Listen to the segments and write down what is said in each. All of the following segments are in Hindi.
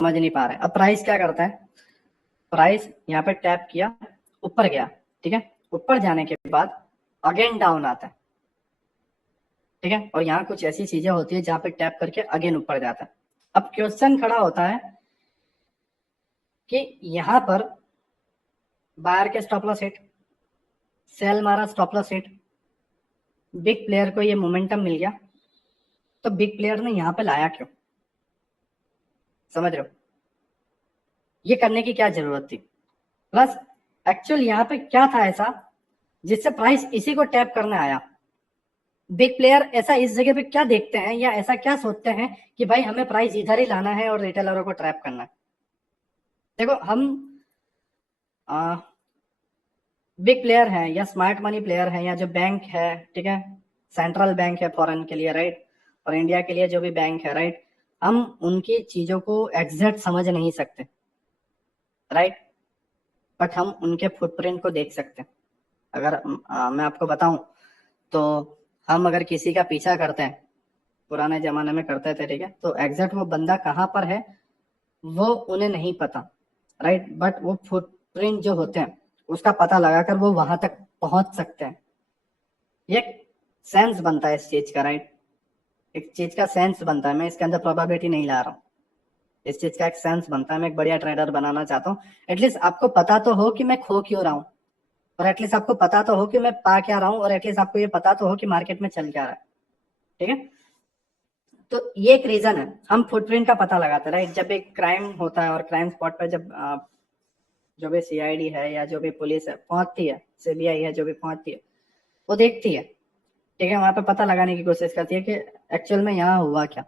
समझ नहीं पा रहे। अब प्राइस क्या करता है, प्राइस यहाँ पे टैप किया, ऊपर गया, ठीक है, ऊपर जाने के बाद अगेन डाउन आता है, ठीक है, और यहाँ कुछ ऐसी चीजें होती है जहाँ पे टैप करके अगेन ऊपर जाता है। अब क्वेश्चन खड़ा होता है कि यहाँ पर बायर के स्टॉप लॉस हिट, सेल मारा stop loss hit, big player को ये मोमेंटम मिल गया, तो बिग प्लेयर ने यहाँ पे लाया क्यों? समझ रहे हो, ये करने की क्या जरूरत थी? प्लस एक्चुअल यहाँ पे क्या था ऐसा जिससे प्राइस इसी को टैप करने आया? बिग प्लेयर ऐसा इस जगह पे क्या देखते हैं या ऐसा क्या सोचते हैं कि भाई हमें प्राइस इधर ही लाना है और रिटेलरों को ट्रैप करना है? देखो, हम बिग प्लेयर हैं या स्मार्ट मनी प्लेयर हैं या जो बैंक है, ठीक है, सेंट्रल बैंक है फॉरेन के लिए, राइट, और इंडिया के लिए जो भी बैंक है, राइट, हम उनकी चीजों को एग्जैक्ट समझ नहीं सकते, राइट, बट हम उनके फुटप्रिंट को देख सकते हैं। अगर मैं आपको बताऊं तो हम अगर किसी का पीछा करते हैं, पुराने जमाने में करते थे, ठीक है, तो एग्जैक्ट वो बंदा कहाँ पर है वो उन्हें नहीं पता, राइट, बट वो फुटप्रिंट जो होते हैं उसका पता लगाकर वो वहां तक पहुंच सकते हैं। ये सेंस बनता है इस चीज का, राइट, एक चीज का सेंस बनता है। मैं इसके अंदर प्रोबेबिलिटी नहीं ला रहा हूँ, इस चीज का एक सेंस बनता है। मैं एक बढ़िया ट्रेडर बनाना चाहता हूँ, एटलीस्ट आपको पता तो हो कि मैं खो क्यों रहा हूँ, और एटलीस्ट आपको पता तो हो कि मैं पा क्या रहा हूँ, और एटलीस्ट आपको ये पता तो हो कि मार्केट में चल क्या रहा है, ठीक है। तो ये एक रीजन है, हम फुटप्रिंट का पता लगाते हैं, राइट। जब एक क्राइम होता है और क्राइम स्पॉट पर जब जो भी सीआईडी है या जो भी पुलिस है पहुंचती है, सीबीआई है जो भी पहुंचती है, वो देखती है, ठीक है, वहां पे पता लगाने की कोशिश करती है कि एक्चुअल में यहाँ हुआ क्या,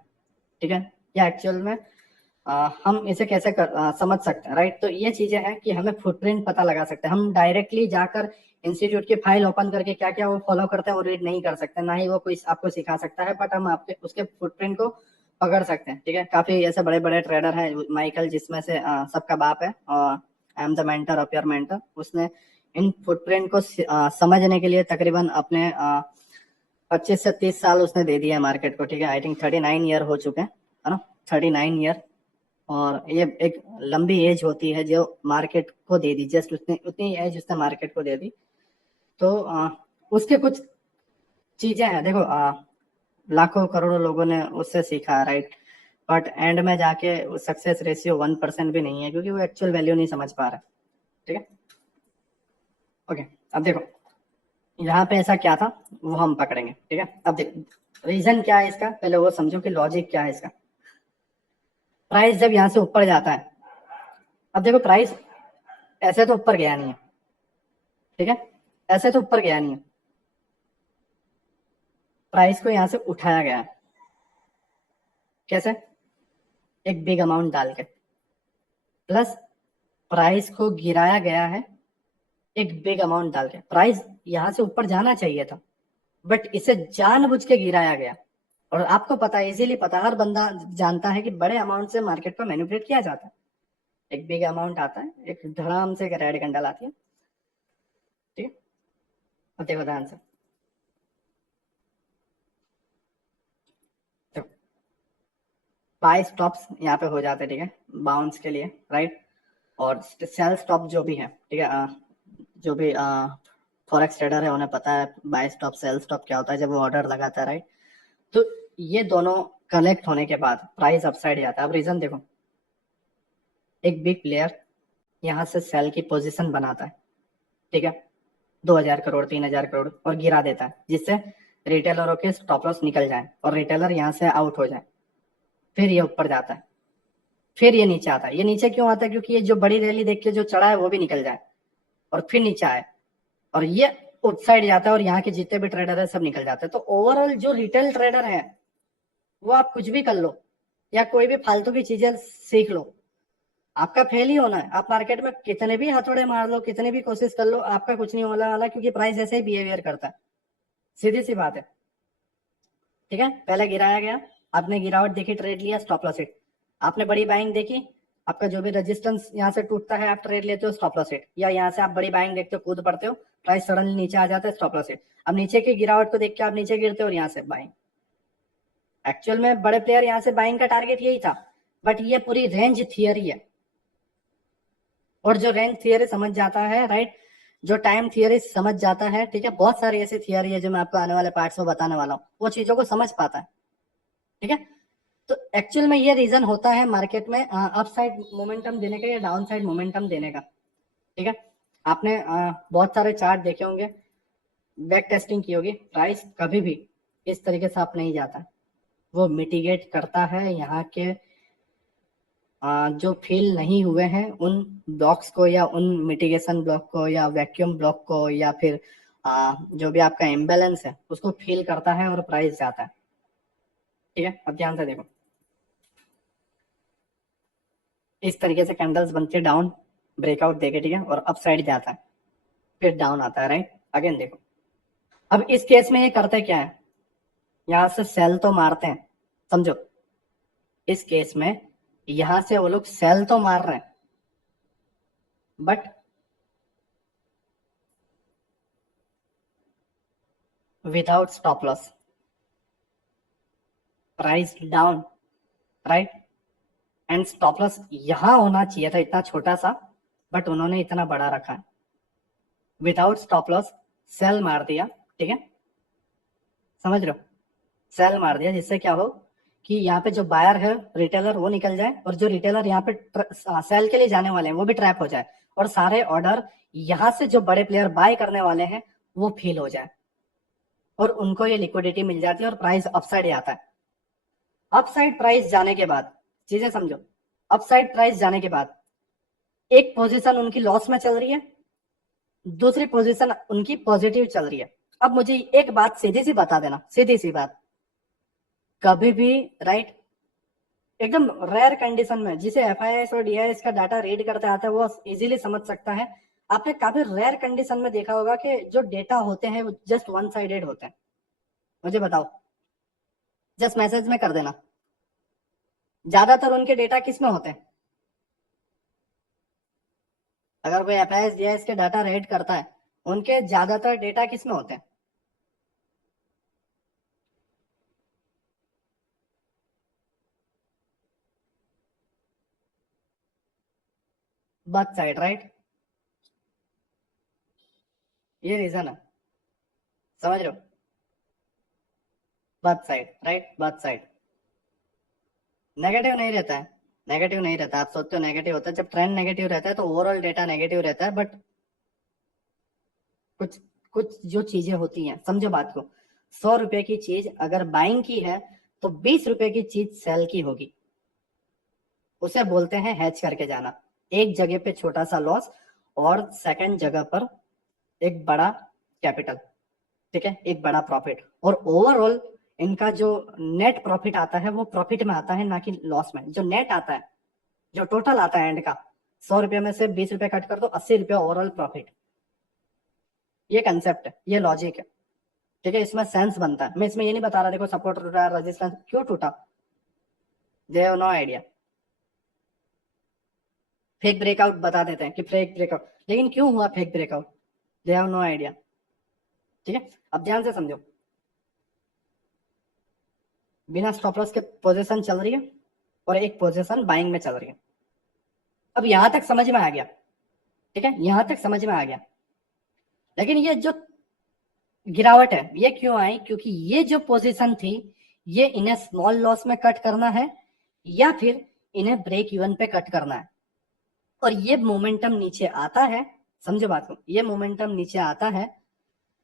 ठीक है, या एक्चुअल में हम इसे कैसे समझ सकते हैं, राइट। तो ये चीजें हैं कि हमें फुटप्रिंट पता लगा सकते हैं। हम डायरेक्टली जाकर इंस्टीट्यूट की फाइल ओपन करके क्या क्या वो फॉलो करते हैं वो रीड नहीं कर सकते, ना ही वो कोई आपको सिखा सकता है, बट हम आपके उसके फुटप्रिंट को पकड़ सकते हैं, ठीक है। काफी ऐसे बड़े बड़े ट्रेडर हैं, माइकल जिसमें से सबका बाप है, I am the mentor of your mentor, उसने इन फुटप्रिंट को समझने के लिए तकरीबन अपने 25 से 30 साल उसने दे दिया है मार्केट को, ठीक है। आई थिंक 39 ईयर हो चुके हैं, है ना, 39 ईयर। और ये एक लंबी एज होती है जो मार्केट को दे दी, जस्ट उसने उतनी एज उसने मार्केट को दे दी। तो उसके कुछ चीजें हैं, देखो, लाखों करोड़ों लोगों ने उससे सीखा, राइट, बट एंड में जाके सक्सेस रेशियो 1% भी नहीं है, क्योंकि वो एक्चुअल वैल्यू नहीं समझ पा रहा, ठीक है। ओके, अब देखो यहाँ पे ऐसा क्या था वो हम पकड़ेंगे, ठीक है। अब देखो रीजन क्या है इसका, पहले वो समझो कि लॉजिक क्या है इसका। प्राइस जब यहाँ से ऊपर जाता है, अब देखो प्राइस ऐसे तो ऊपर गया नहीं है, ठीक है, ऐसे तो ऊपर गया नहीं है, प्राइस को यहाँ से उठाया गया है, कैसे? एक बिग अमाउंट डाल के, प्लस प्राइस को गिराया गया है एक बिग अमाउंट डाल के। प्राइस यहाँ से ऊपर जाना चाहिए था, बट इसे जानबूझ के गिराया गया। और आपको पता है, इजीली पता, हर बंदा जानता है कि बड़े अमाउंट से मार्केट को मैनिपुलेट किया जाता है। एक बिग अमाउंट आता है, एक धड़ाम से एक रेड कैंडल आती है, ठीक है। अब देखो ध्यान से, देखो बाय स्टॉप्स यहाँ पे हो जाते हैं, ठीक है, बाउंस के लिए, राइट। और सेल स्टॉप जो भी है, ठीक है, जो भी फॉरेक्स ट्रेडर है उन्हें पता है बाय स्टॉप सेल स्टॉप क्या होता है जब वो ऑर्डर लगाता है, राइट। तो ये दोनों कनेक्ट होने के बाद प्राइस अपसाइड जाता है। अब रीजन देखो, एक बिग प्लेयर यहाँ से सेल की पोजीशन बनाता है, ठीक है, 2000 करोड़ 3000 करोड़, और गिरा देता है, जिससे रिटेलरों के स्टॉप लॉस निकल जाए और रिटेलर यहाँ से आउट हो जाए। फिर ये ऊपर जाता है, फिर ये नीचे आता है। ये नीचे क्यों आता है? क्योंकि ये जो बड़ी रैली देख के जो चढ़ा है वो भी निकल जाए और फिर नीचे आए, और ये उस साइड जाता है और यहाँ के जितने भी ट्रेडर है सब निकल जाते हैं। तो ओवरऑल जो रिटेल ट्रेडर है वो आप कुछ भी कर लो या कोई भी फालतू की चीजें सीख लो, आपका फेल ही होना है। आप मार्केट में कितने भी हथौड़े मार लो, कितनी भी कोशिश कर लो, आपका कुछ नहीं होने वाला, क्योंकि प्राइस ऐसे ही बिहेवियर करता है, सीधी सी बात है, ठीक है। पहले गिराया गया, आपने गिरावट देखी, ट्रेड लिया, स्टॉप लॉस हिट। आपने बड़ी बाइंग देखी, आपका जो भी रेजिस्टेंस यहाँ से टूटता है आप ट्रेड लेते हो, स्टॉप लॉस हिट। या यहाँ से आप बड़ी बाइंग देखते हो, कूद पड़ते हो, प्राइस सडनली नीचे आ जाता है, स्टॉप लॉस हिट। अब नीचे की गिरावट को देख के आप नीचे गिरते हो और यहाँ से बाइंग। एक्चुअल में बड़े प्लेयर यहाँ से बाइंग का टारगेट यही था, बट ये पूरी रेंज थियरी है, और जो रेंज थियरी समझ जाता है, राइट, जो टाइम थियरी समझ जाता है, ठीक है, बहुत सारी ऐसी थियरी है जो मैं आपको आने वाले पार्ट्स में बताने वाला हूँ, वो चीजों को समझ पाता है, ठीक है। तो एक्चुअल में ये रीजन होता है मार्केट में अप साइड मोमेंटम देने का या डाउन साइड मोमेंटम देने का, ठीक है। आपने बहुत सारे चार्ट देखे होंगे, बैक टेस्टिंग की होगी, प्राइस कभी भी इस तरीके से अप नहीं जाता, वो मिटिगेट करता है यहाँ के जो फिल नहीं हुए हैं उन ब्लॉक्स को, या उन मिटिगेशन ब्लॉक को, या वैक्यूम ब्लॉक को, या फिर जो भी आपका इम्बैलेंस है उसको फिल करता है और प्राइस जाता है, ठीक है। अब ध्यान से देखो, इस तरीके से कैंडल्स बनते डाउन ब्रेकआउट देके, ठीक है, और अप साइड जाता है, फिर डाउन आता है, राइट। अगेन देखो, अब इस केस में ये करते क्या है, यहां से सेल तो मारते हैं, समझो, इस केस में यहां से वो लोग सेल तो मार रहे हैं, but without stop loss, price down, right. And stop loss यहां होना चाहिए था इतना छोटा सा, बट उन्होंने इतना बड़ा रखा है, विदाउट स्टॉप लॉस सेल मार दिया, ठीक है, समझ रहे हो, सेल मार दिया, जिससे क्या हो कि यहाँ पे जो बायर है रिटेलर वो निकल जाए, और जो रिटेलर यहाँ पे सेल के लिए जाने वाले हैं वो भी ट्रैप हो जाए, और सारे ऑर्डर यहाँ से जो बड़े प्लेयर बाय करने वाले हैं वो फील हो जाए, और उनको ये लिक्विडिटी मिल जाती है और प्राइस अपसाइड आता है। अपसाइड प्राइस जाने के बाद चीजें समझो, अपसाइड प्राइस जाने के बाद एक पोजीशन उनकी लॉस में चल रही है, दूसरी पोजीशन उनकी पॉजिटिव चल रही है। अब मुझे एक बात सीधी सी बता देना, सीधी सी बात, कभी भी, राइट, एकदम रेयर कंडीशन में जिसे एफआईएस और डीआईएस का डाटा रीड करते आता है वो इजीली समझ सकता है। आपने काफी रेयर कंडीशन में देखा होगा कि जो डेटा होते हैं वो जस्ट वन साइडेड होते हैं। मुझे बताओ, जस्ट मैसेज में कर देना, ज्यादातर उनके डेटा किस में होते हैं? अगर कोई एफआईएस डीआईएस के डाटा रीड करता है, उनके ज्यादातर डेटा किस में होते हैं? बच साइड, राइट, ये रीजन है, समझ रहे हो, बच साइड, राइट, बच साइड नेगेटिव नहीं रहता है, नेगेटिव नहीं रहता, आप सोचते हो नेगेटिव होता है, जब ट्रेंड नेगेटिव रहता है तो ओवरऑल डेटा नेगेटिव रहता है, बट कुछ कुछ जो चीजें होती हैं, समझो बात को, 100 रुपए की चीज अगर बाइंग की है तो 20 रुपए की चीज सेल की होगी, उसे बोलते हैं हैच करके जाना, एक जगह पे छोटा सा लॉस और सेकंड जगह पर एक बड़ा कैपिटल, ठीक है, एक बड़ा प्रॉफिट, और ओवरऑल इनका जो नेट प्रॉफिट आता है वो प्रॉफिट में आता है ना कि लॉस में। जो नेट आता है, जो टोटल आता है एंड का, 100 रुपए में से 20 रुपए कट कर दो, 80 रुपए ओवरऑल प्रॉफिट, ये कंसेप्ट है, ये लॉजिक है, ठीक है, इसमें सेंस बनता है। मैं इसमें ये नहीं बता रहा देखो सपोर्ट टूटा, रेजिस्टेंस क्यों टूटा, they have no idea, fake breakout बता देते हैं कि फेक ब्रेकआउट, लेकिन क्यों हुआ fake breakout, they have no idea, ठीक है। अब ध्यान से समझो, बिना स्टॉप लॉस के पोजीशन चल रही है और एक पोजीशन बाइंग में चल रही है, अब यहां तक समझ में आ गया, ठीक है, यहां तक समझ में आ गया। लेकिन ये जो गिरावट है ये क्यों आई, क्योंकि ये जो पोजीशन थी ये इन्हें स्मॉल लॉस में कट करना है या फिर इन्हें ब्रेक इवन पे कट करना है, और ये मोमेंटम नीचे आता है, समझो बात को, ये मोमेंटम नीचे आता है,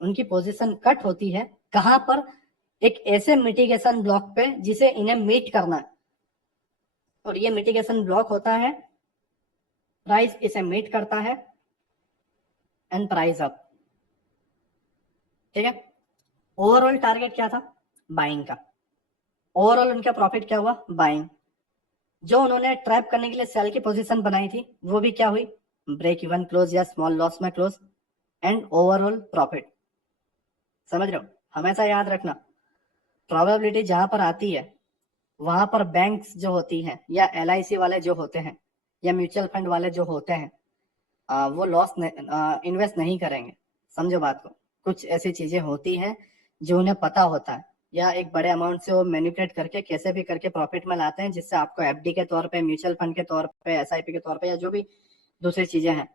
उनकी पोजीशन कट होती है कहां पर, एक ऐसे मिटिगेशन ब्लॉक पे जिसे इन्हें मीट करना है, और ये मिटिगेशन ब्लॉक होता है, प्राइस इसे मीट करता है एंड प्राइस अप, ठीक है। ओवरऑल टारगेट क्या था, बाइंग का, ओवरऑल उनका प्रॉफिट क्या हुआ, बाइंग, जो उन्होंने ट्रैप करने के लिए सेल की पोजीशन बनाई थी वो भी क्या हुई, ब्रेक इवन क्लोज या स्मॉल लॉस में क्लोज, एंड ओवरऑल प्रॉफिट, समझ रहे हो। हमेशा याद रखना, प्रोबेबिलिटी जहां पर आती है वहां पर बैंक्स जो होती हैं या एलआईसी वाले जो होते हैं या म्यूचुअल फंड वाले जो होते हैं वो लॉस इन्वेस्ट नहीं करेंगे, समझो बात को। कुछ ऐसी चीजें होती हैं जो उन्हें पता होता है या एक बड़े अमाउंट से वो मैनिपुलेट करके कैसे भी करके प्रॉफिट में लाते हैं, जिससे आपको एफडी के तौर पे, म्यूचुअल फंड के तौर पे, एसआईपी के तौर पे, या जो भी दूसरी चीजें हैं,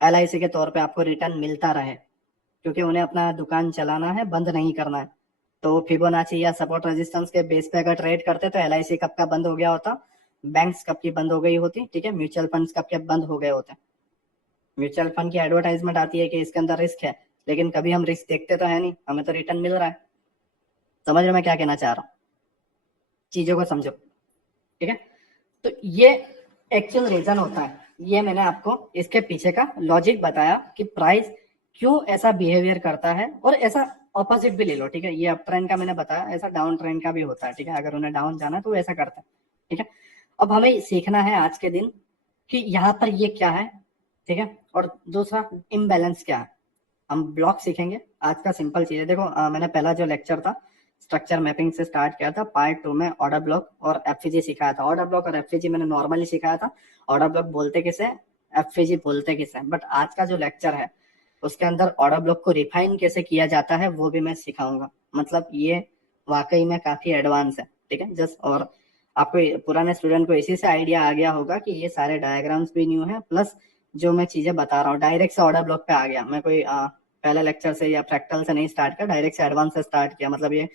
एलआईसी के तौर पे आपको रिटर्न मिलता रहे, क्योंकि उन्हें अपना दुकान चलाना है, बंद नहीं करना है। तो फिबोनाची या सपोर्ट रेजिस्टेंस के बेस पे अगर ट्रेड करते तो एलआईसी कब का बंद हो गया होता, बैंक्स कब की बंद हो गई होती, ठीक है, म्यूचुअल फंड्स कब के बंद हो गए होते। म्यूचुअल फंड की एडवर्टाइजमेंट आती है कि इसके अंदर रिस्क है, लेकिन कभी हम रिस्क देखते तो है नहीं, हमें तो रिटर्न मिल रहा है। समझ रहे मैं क्या कहना चाह रहा हूँ? चीजों को समझो, ठीक है। तो ये एक्चुअल रीजन होता है, ये मैंने आपको इसके पीछे का लॉजिक बताया कि प्राइस क्यों ऐसा बिहेवियर करता है, और ऐसा ऑपोजिट भी ले लो, ठीक है। ये अप ट्रेंड का मैंने बताया, ऐसा डाउन ट्रेंड का भी होता है, ठीक है। अगर उन्हें डाउन जाना है तो ऐसा करता है, ठीक है। अब हमें सीखना है आज के दिन कि यहाँ पर ये क्या है, ठीक है, और दूसरा इम्बैलेंस क्या है। हम ब्लॉक सीखेंगे आज का, सिंपल चीज है। देखो मैंने पहला जो लेक्चर था स्ट्रक्चर मैपिंग से स्टार्ट किया था, पार्ट 2 में ऑर्डर ब्लॉक और एफवीजी सिखाया था। ऑर्डर ब्लॉक और एफवीजी मैंने नॉर्मली सिखाया था, ऑर्डर ब्लॉक बोलते किसे, एफवीजी बोलते किसे। बट आज का जो लेक्चर है उसके अंदर ऑर्डर ब्लॉक को रिफाइन कैसे किया जाता है वो भी मैं सिखाऊंगा। मतलब ये वाकई में काफी एडवांस है, ठीक है। जस्ट और आपको पुराने स्टूडेंट को इसी से आइडिया आ गया होगा कि ये सारे डायग्राम्स भी न्यू है, प्लस जो मैं चीजें बता रहा हूँ डायरेक्ट से ऑर्डर ब्लॉक पे आ गया। मैं कोई पहले लेक्चर से या फ्रैक्टल से नहीं स्टार्ट किया, डायरेक्ट से एडवांस से स्टार्ट किया। मतलब ये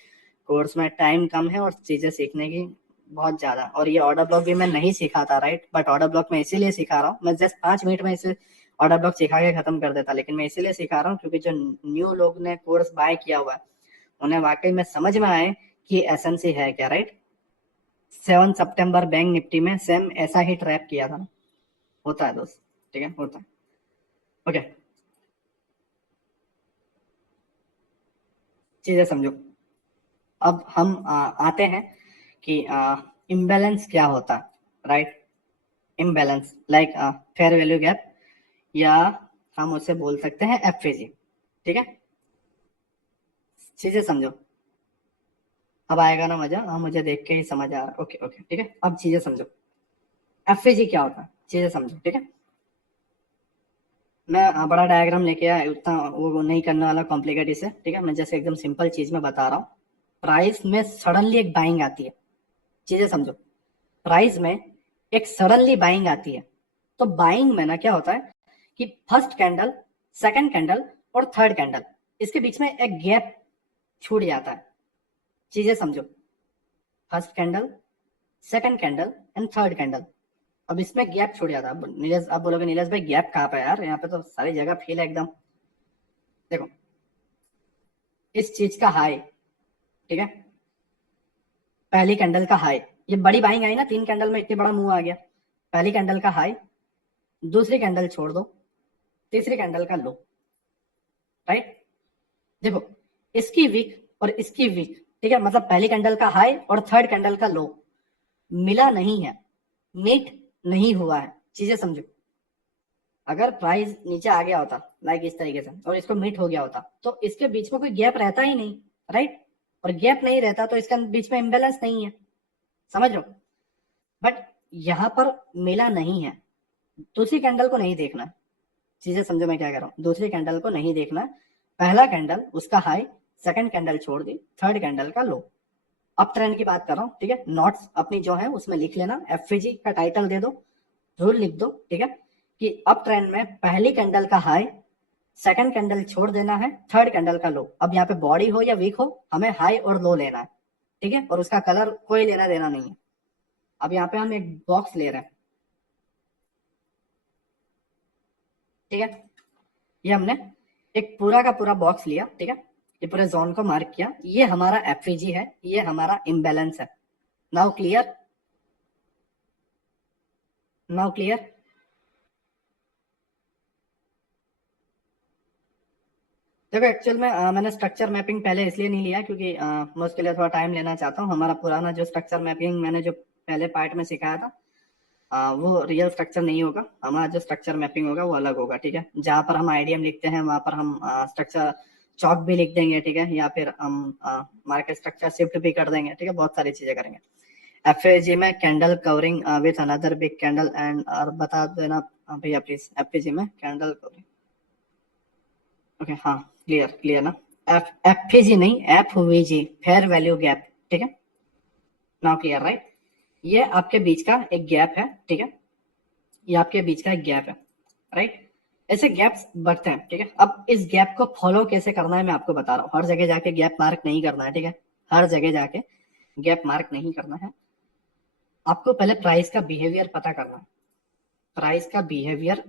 कोर्स में टाइम कम है और चीजें सीखने की बहुत ज्यादा। और ये ऑर्डर ब्लॉक भी मैं नहीं सिखाता, राइट, बट ऑर्डर ब्लॉक में इसीलिए सिखा रहा हूँ। मैं जस्ट 5 मिनट में इसे ऑर्डर ब्लॉक सिखा के खत्म कर देता, लेकिन मैं इसीलिए सिखा रहा हूँ क्योंकि जो न्यू लोग ने कोर्स बाय किया हुआ है उन्हें वाकई में समझ में आए कि एसएनसी है क्या, राइट। 7 सितंबर बैंक निफ्टी में सेम ऐसा ही ट्रैप किया था, होता है दोस्त, ठीक है, होता है। ओके, चीजें समझो। अब हम आते हैं कि इम्बैलेंस क्या होता है, right. Imbalance like fair value gap, या हम उसे बोल सकते हैं एफवीजी, ठीक है। चीजें समझो, अब आएगा ना मजा, हाँ मुझे देख के ही समझ आ रहा है। ओके ओके, ठीक है। अब चीजें समझो, एफवीजी क्या होता है, चीजें समझो, ठीक है। मैं बड़ा डायग्राम लेके आया, उतना वो नहीं करने वाला कॉम्प्लिकेट इसे, ठीक है। मैं जैसे एकदम सिंपल चीज में बता रहा हूँ। प्राइस में सडनली एक बाइंग आती है, चीजें समझो। प्राइस में एक सडनली बाइंग आती है, तो बाइंग में ना क्या होता है कि फर्स्ट कैंडल, सेकंड कैंडल और थर्ड कैंडल, इसके बीच में एक गैप छूट जाता है। चीजें समझो, first candle, second candle and third candle, अब इसमें गैप छूट जाता है। अब नीलेश, आप बोलोगे नीलेश भाई गैप कहाँ पे यार, यहाँ पे तो सारी जगह फील है एकदम। देखो, इस चीज का हाई, ठीक है, पहली कैंडल का हाई, ये बड़ी बाइंग आई ना, 3 कैंडल में इतनी बड़ा मुंह आ गया। पहली कैंडल का हाई, दूसरी कैंडल छोड़ दो, तीसरी कैंडल का लो, राइट। देखो, इसकी वीक और इसकी वीक, ठीक है, मतलब पहली कैंडल का हाई और थर्ड कैंडल का लो मिला नहीं है, मीट नहीं हुआ है। चीजें समझो, अगर प्राइस नीचे आ गया होता लाइक इस तरीके से और इसको मीट हो गया होता तो इसके बीच में कोई गैप रहता ही नहीं, राइट। और गैप नहीं रहता तो इसके बीच में इम्बेलेंस नहीं है, समझ लो। बट यहाँ पर मिला नहीं है, दूसरी कैंडल को नहीं देखना, चीजें समझो मैं क्या कर रहा हूँ। दूसरी कैंडल को नहीं देखना, पहला कैंडल उसका हाई, सेकंड कैंडल छोड़ दी, थर्ड कैंडल का लो। अप ट्रेंड की बात कर रहा हूँ, ठीक है। नोट्स अपनी जो है उसमें लिख लेना, एफवीजी का टाइटल दे दो, जरूर लिख दो, ठीक है, कि अप ट्रेंड में पहली कैंडल का हाई, सेकंड कैंडल छोड़ देना है, थर्ड कैंडल का लो। अब यहाँ पे बॉडी हो या वीक हो, हमें हाई और लो लेना है, ठीक है, और उसका कलर कोई लेना देना नहीं है। अब यहाँ पे हम एक बॉक्स ले रहे हैं, ठीक है, ये हमने एक पूरा का पूरा बॉक्स लिया, ठीक है, ये पूरे जोन को मार्क किया, ये हमारा एफवीजी है, ये हमारा इम्बैलेंस है। Now clear, now clear. देखो एक्चुअल में मैंने स्ट्रक्चर मैपिंग पहले इसलिए नहीं लिया क्योंकि मैं उसके लिए थोड़ा टाइम लेना चाहता हूँ। हमारा पुराना जो स्ट्रक्चर मैपिंग मैंने जो पहले पार्ट में सिखाया था वो रियल स्ट्रक्चर नहीं होगा। हमारा जो स्ट्रक्चर मैपिंग होगा वो अलग होगा, ठीक है। जहाँ पर हम आईडीएम लिखते हैं वहां पर हम स्ट्रक्चर चौक भी लिख देंगे, ठीक है, या फिर हम मार्केट स्ट्रक्चर शिफ्ट भी कर देंगे, ठीक है, बहुत सारी चीजें करेंगे। एफएजी में candle covering with another big candle and, और बता देना भैया प्लीज, एफएजी में कैंडल कवरिंग, ओके हाँ, क्लियर क्लियर ना। एफवीजी नहीं, एफवीजी, फेयर वैल्यू गैप, ठीक है। Now clear right. ये आपके बीच का एक गैप है, ठीक है, ये आपके बीच का एक गैप है, राइट। ऐसे गैप्स बढ़ते हैं, ठीक है। अब इस गैप को फॉलो कैसे करना है मैं आपको बता रहा हूँ। हर जगह जाके गैप मार्क नहीं करना है, ठीक है, हर जगह जाके गैप मार्क नहीं करना है। आपको पहले प्राइस का बिहेवियर पता करना है। प्राइस का बिहेवियर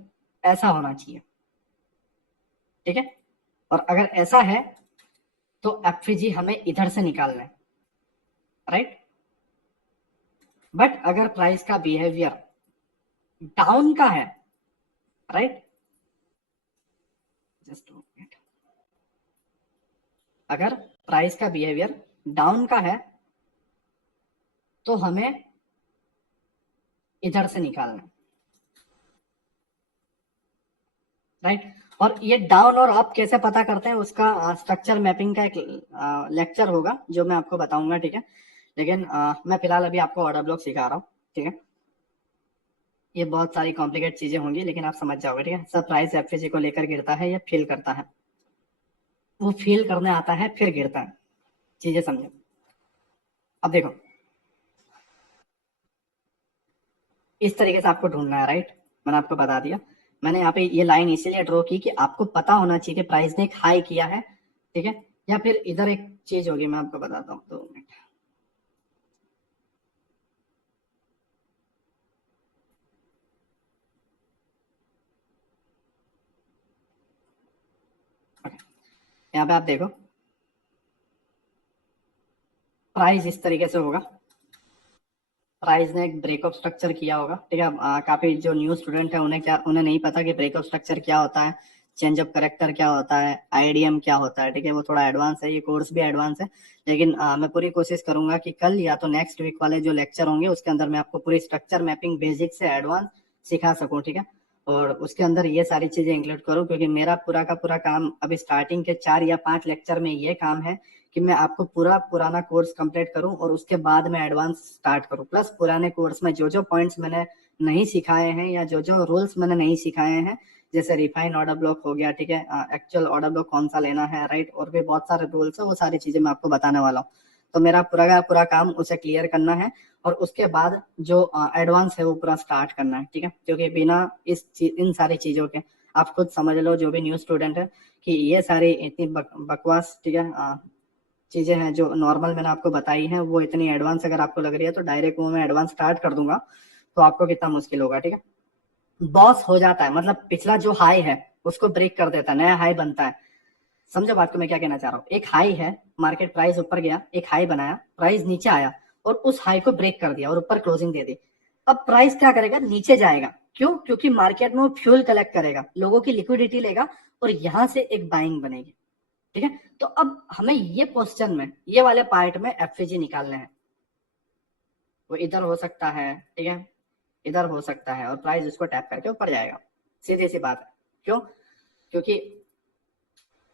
ऐसा होना चाहिए, ठीक है। और अगर ऐसा है तो एफवीजी हमें इधर से निकालना है, राइट। बट अगर प्राइस का बिहेवियर डाउन का है, राइट, जस्ट मिनट, अगर प्राइस का बिहेवियर डाउन का है तो हमें इधर से निकालना है, राइट। और ये डाउन और अप कैसे पता करते हैं उसका स्ट्रक्चर मैपिंग का एक लेक्चर होगा जो मैं आपको बताऊंगा, ठीक है। लेकिन मैं फिलहाल अभी आपको ऑर्डर ब्लॉक सिखा रहा हूँ, ठीक है। ये बहुत सारी कॉम्प्लिकेट चीजें होंगी लेकिन आप समझ जाओगे, ठीक है। सब प्राइस एफवीजी को लेकर गिरता है या फील करता है, वो फील करने आता है फिर गिरता है, चीजें समझो। अब देखो, इस तरीके से आपको ढूंढना है, राइट। मैंने आपको बता दिया। मैंने यहाँ पे ये लाइन इसीलिए ड्रॉ की कि आपको पता होना चाहिए कि प्राइस ने एक हाई किया है, ठीक है, या फिर इधर एक चीज होगी, मैं आपको बताता हूँ, 2 मिनट। यहाँ पे आप देखो, प्राइस इस तरीके से होगा। प्राइस ने एक ब्रेकअप स्ट्रक्चर किया होगा, ठीक है। काफी जो न्यू स्टूडेंट है उन्हें नहीं पता कि ब्रेकअप स्ट्रक्चर क्या होता है, चेंज ऑफ करेक्टर क्या होता है, आईडीएम क्या होता है, ठीक है। वो थोड़ा एडवांस है, ये कोर्स भी एडवांस है। लेकिन मैं पूरी कोशिश करूंगा कि कल या तो नेक्स्ट वीक वाले जो लेक्चर होंगे उसके अंदर मैं आपको पूरी स्ट्रक्चर मैपिंग बेसिक से एडवांस सिखा सकूं, ठीक है। और उसके अंदर ये सारी चीजें इंक्लूड करूं, क्योंकि मेरा पूरा का पूरा काम अभी स्टार्टिंग के 4 या 5 लेक्चर में ये काम है कि मैं आपको पूरा पुराना कोर्स कंप्लीट करूं और उसके बाद मैं एडवांस स्टार्ट करूं। प्लस पुराने कोर्स में जो जो पॉइंट्स मैंने नहीं सिखाए हैं या जो जो रूल्स मैंने नहीं सिखाए हैं, जैसे रिफाइन ऑर्डर ब्लॉक हो गया, ठीक है, एक्चुअल ऑर्डर ब्लॉक कौन सा लेना है, राइट, और भी बहुत सारे रूल्स है, वो सारी चीजें मैं आपको बताने वाला हूँ। तो मेरा पूरा का पूरा काम उसे क्लियर करना है और उसके बाद जो एडवांस है वो पूरा स्टार्ट करना है, ठीक है। क्योंकि बिना इन सारी चीजों के, आप खुद समझ लो जो भी न्यू स्टूडेंट है, कि ये सारी इतनी बकवास, ठीक है, चीजें हैं जो नॉर्मल मैंने आपको बताई हैं, वो इतनी एडवांस अगर आपको लग रही है तो डायरेक्ट वो मैं एडवांस स्टार्ट कर दूंगा तो आपको कितना मुश्किल होगा, ठीक है। बॉस हो जाता है मतलब पिछला जो हाई है उसको ब्रेक कर देता है, नया हाई बनता है। समझो बात को मैं क्या कहना चाह रहा हूँ। एक हाई है, मार्केट प्राइस ऊपर गया, एक हाई बनाया, प्राइस नीचे आया और उस हाई को ब्रेक कर दिया और ऊपर क्लोजिंग दे दी। अब प्राइस क्या करेगा, नीचे जाएगा। क्यों? क्योंकि मार्केट में वो फ्यूल कलेक्ट करेगा, लोगों की लिक्विडिटी लेगा और यहां से एक बाइंग बनेगी, ठीक है। तो अब हमें ये क्वेश्चन में, ये वाले पार्ट में एफवीजी निकालने हैं। वो इधर हो सकता है, ठीक है, इधर हो सकता है और प्राइस उसको टैप करके ऊपर जाएगा, सीधी सी बात है। क्यों? क्योंकि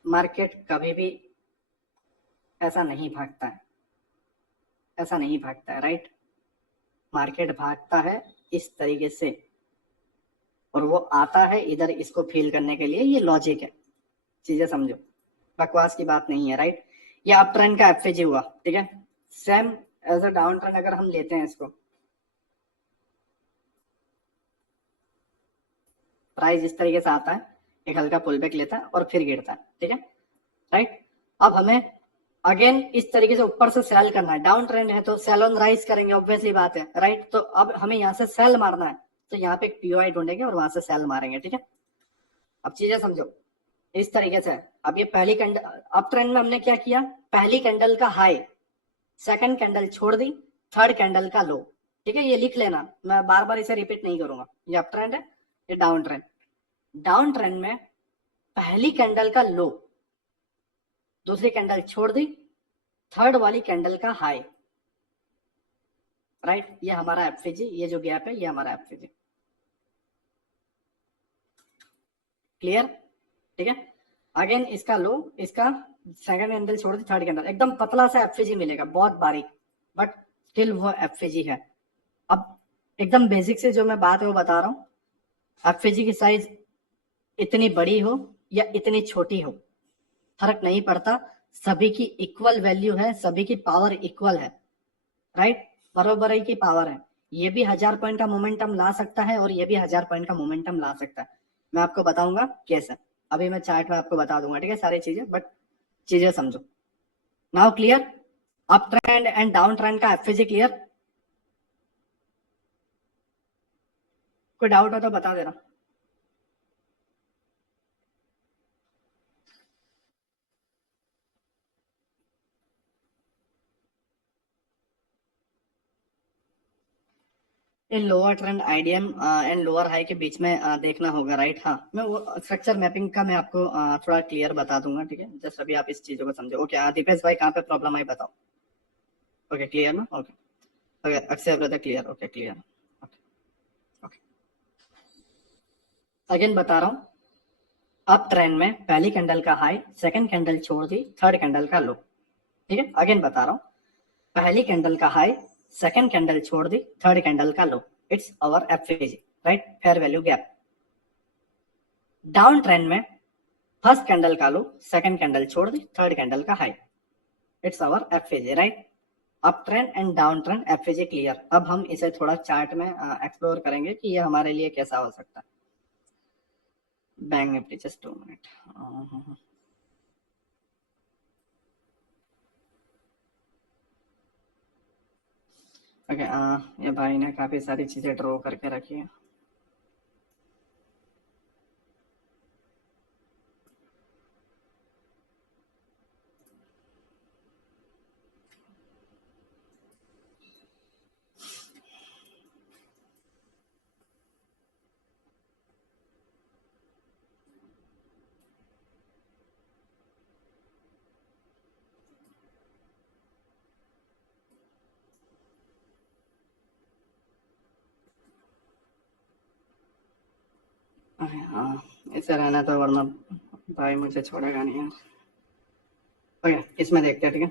मार्केट कभी भी ऐसा नहीं भागता है, ऐसा नहीं भागता है, राइट। मार्केट भागता है इस तरीके से और वो आता है इधर इसको फील करने के लिए, ये लॉजिक है, चीजें समझो, बकवास की बात नहीं है, राइट। ये अप ट्रेंड का एफवीजी हुआ, ठीक है। Same as a down trend अगर हम लेते हैं इसको, प्राइस इस तरीके से आता है, एक हल्का पुल बैक लेता है और फिर गिरता है, ठीक है, राइट। अब हमें अगेन इस तरीके से ऊपर से सेल करना है, डाउन ट्रेंड है तो सेल ऑन राइज करेंगे, ऑब्वियसली बात है, राइट। तो अब हमें यहाँ से सेल मारना है, तो यहाँ पे एक पीओआई ढूंढेंगे और वहां से सेल मारेंगे, ठीक है। अब चीजें समझो इस तरीके से। अब ये पहली कैंडल अप ट्रेंड में हमने क्या किया, पहली कैंडल का हाई, सेकंड कैंडल छोड़ दी, थर्ड कैंडल का लो, ठीक है। ये लिख लेना, मैं बार बार इसे रिपीट नहीं करूंगा। ये अप ट्रेंड है, ये डाउन ट्रेंड। डाउन ट्रेंड में पहली कैंडल का लो, दूसरी कैंडल छोड़ दी, थर्ड वाली कैंडल का हाई, राइट। ये हमारा एफवीजी, ये जो गैप है ये हमारा एफवीजी, क्लियर, ठीक है। अगेन इसका लो, इसका सेकंड कैंडल छोड़ दी, थर्ड कैंडल, एकदम पतला सा एफवीजी मिलेगा, बहुत बारीक, बट स्टिल वो एफवीजी है। अब एकदम बेसिक से जो मैं बात है वो बता रहा हूँ। एफवीजी की साइज इतनी बड़ी हो या इतनी छोटी हो फर्क नहीं पड़ता, सभी की इक्वल वैल्यू है, सभी की पावर इक्वल है, राइट, बराबरी की पावर है। ये भी 1000 पॉइंट का मोमेंटम ला सकता है और ये भी 1000 पॉइंट का मोमेंटम ला सकता है। मैं आपको बताऊंगा कैसे, अभी मैं चार्ट में आपको बता दूंगा, ठीक है, सारी चीजें, बट चीजें समझो। Now clear, up trend and down trend का एफएजी क्लियर? कोई डाउट हो तो बता देना। इन lower trend IDM and lower high के बीच में देखना होगा, राइट। हाँ, मैं वो स्ट्रक्चर मैपिंग का मैं आपको थोड़ा क्लियर बता दूंगा, ठीक है, जस्ट अभी आप इस चीजों को समझो। ओके, दीपेश भाई कहाँ पे प्रॉब्लम आई बताओ। ओके क्लियर ना? Okay okay, Akshay brother clear, okay clear, okay. Again बता रहा हूँ, अप ट्रेंड में पहली कैंडल का हाई, सेकंड कैंडल छोड़ दी, थर्ड कैंडल का लो, ठीक है। अगेन बता रहा हूँ, पहली कैंडल का हाई, सेकंड कैंडल छोड़ दी, थर्ड कैंडल का low, it's our FVG, right, fair value gap. Down trend में फर्स्ट कैंडल का लो, सेकंड कैंडल छोड़ दी, थर्ड कैंडल का high, it's our FVG, right. Up trend and down trend FVG clear. अब हम इसे थोड़ा चार्ट में एक्सप्लोर करेंगे कि ये हमारे लिए कैसा हो सकता है। Bank Nifty, just 2 minute. Okay, ये भाई ने काफी सारी चीजें ड्रॉ करके रखी है। अरे हाँ, ऐसे रहना तो, वरना भाई मुझे छोड़ेगा नहीं यार। ओके, इसमें देखते हैं, ठीक है।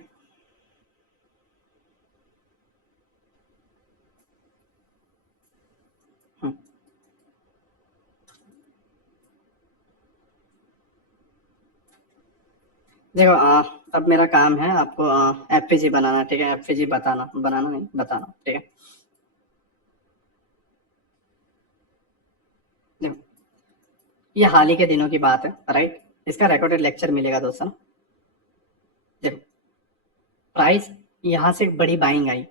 हम्म, देखो, अब मेरा काम है आपको एफपीजी बनाना, ठीक है, एफपीजी बताना, बनाना नहीं बताना, ठीक है। देखो, ये हाल ही के दिनों की बात है, राइट, इसका रिकॉर्डेड लेक्चर मिलेगा दोस्तों। देखो, प्राइस यहाँ से एक बड़ी बाइंग आई,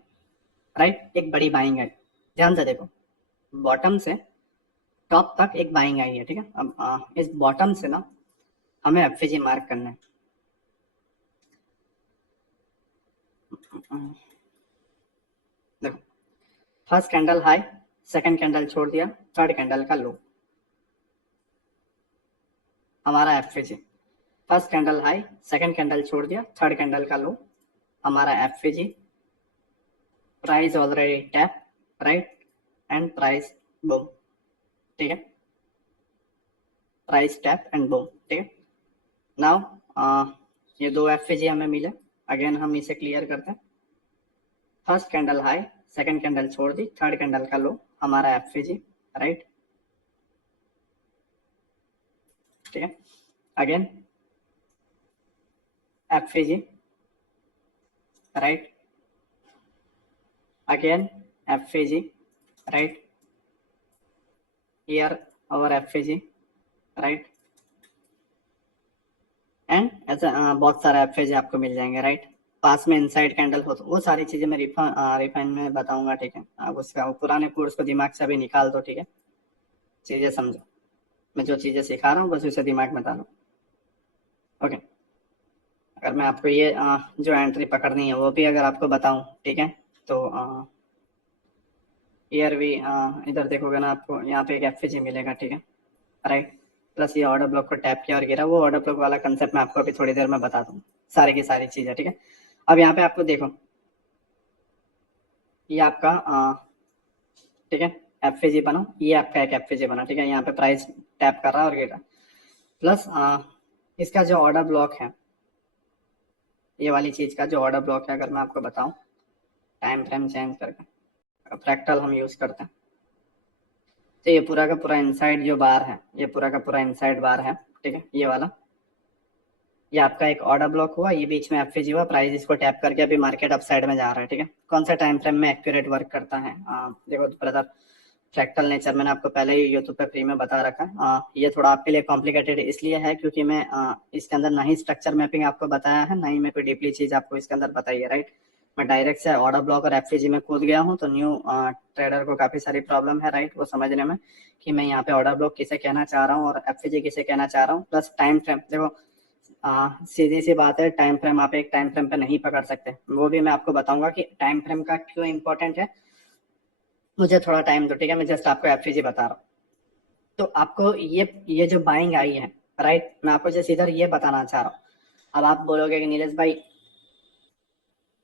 राइट, एक बड़ी बाइंग आई, ध्यान से देखो, बॉटम से टॉप तक एक बाइंग आई है, ठीक है। अब इस बॉटम से ना हमें एफपीजी मार्क करना है। देखो, first candle high, second candle छोड़ दिया, थर्ड कैंडल का लो, हमारा FVG. First candle high, second candle छोड़ दिया, थर्ड कैंडल का लो, हमारा FVG. Price already tap, right, and price boom, ठीक है, प्राइस टैप एंड बूम, ठीक है। नाउ ये दो एफपीजी हमें मिले, अगेन हम इसे क्लियर करते हैं। First candle high, second candle छोड़ दी, थर्ड कैंडल का लो, हमारा एफपीजी, राइट, ठीक है। Again FVG, right, again FVG, right, here our FVG, right, and ऐसा बहुत सारे एफपीजी आपको मिल जाएंगे, राइट। पास में इनसाइड कैंडल हो तो वो सारी चीजें मैं रिफाइन में बताऊंगा, ठीक है। आप उसका पुराने कोर्स को दिमाग से अभी निकाल दो, ठीक है, चीजें समझो। मैं जो चीजें सिखा रहा हूँ बस उसे दिमाग में डालो, ओके। अगर मैं आपको ये जो एंट्री पकड़नी है वो भी अगर आपको बताऊं, ठीक है, तो ईयर भी इधर देखोगे ना, आपको यहाँ पे एक एफपीजी मिलेगा, ठीक है, राइट। प्लस ये ऑर्डर ब्लॉक को टैप किया और गिरा, वो ऑर्डर ब्लॉक वाला कंसेप्ट मैं आपको अभी थोड़ी देर में बता दूंगा, सारी की सारी चीजें, ठीक है। अब यहाँ पे आपको देखो, ये आपका ठीक है एफपीजी बना, ये आपका एक एफपीजी बना, ठीक है। यहाँ पे प्राइस टैप कर रहा है और गिर रहा, प्लस इसका जो ऑर्डर ब्लॉक है, ये वाली चीज का जो ऑर्डर ब्लॉक है, अगर मैं आपको बताऊं टाइम फ्रेम चेंज करके, फ्रैक्टल हम यूज करते हैं, तो ये पूरा का पूरा इनसाइड जो बार है, ये पूरा का पूरा इनसाइड बार है, ठीक है, ये वाला, ये आपका एक ऑर्डर ब्लॉक हुआ, ये बीच में एफवीजी हुआ, प्राइस इसको टैप करके अभी मार्केट अप साइड में जा रहा है, ठीक है। कौन सा टाइम फ्रेम में एक्यूरेट वर्क करता है? देखो ब्रदर, फ्रैक्टल नेचर मैंने आपको पहले ही यूट्यूब पे फ्री में बता रखा है। ये थोड़ा आपके लिए कॉम्प्लिकेटेड इसलिए है क्योंकि मैं इसके अंदर ना ही स्ट्रक्चर मैपिंग आपको बताया है, ना ही मैं कोई डीपली चीज आपको इसके अंदर बताई है, राइट। मैं डायरेक्ट से ऑर्डर ब्लॉक और एफवीजी में कूद गया हूँ, तो न्यू ट्रेडर को काफी सारी प्रॉब्लम है, राइट, वो समझने में कि मैं यहाँ पे ऑर्डर ब्लॉक किसे कहना चाह रहा हूँ और एफवीजी किसे कहना चाह रहा हूँ। प्लस टाइम फ्रेम, देखो सीधी सी बात है, टाइम फ्रेम आप एक टाइम फ्रेम पे नहीं पकड़ सकते, वो भी मैं आपको बताऊंगा कि टाइम फ्रेम का क्यों इंपॉर्टेंट है। मुझे थोड़ा टाइम दो, ठीक है, मैं जस्ट आपको एफवीजी बता रहा हूँ। तो आपको ये जो बाइंग आई है, राइट, मैं आपको जस्ट इधर ये बताना चाह रहा हूँ। अब आप बोलोगे कि नीलेश भाई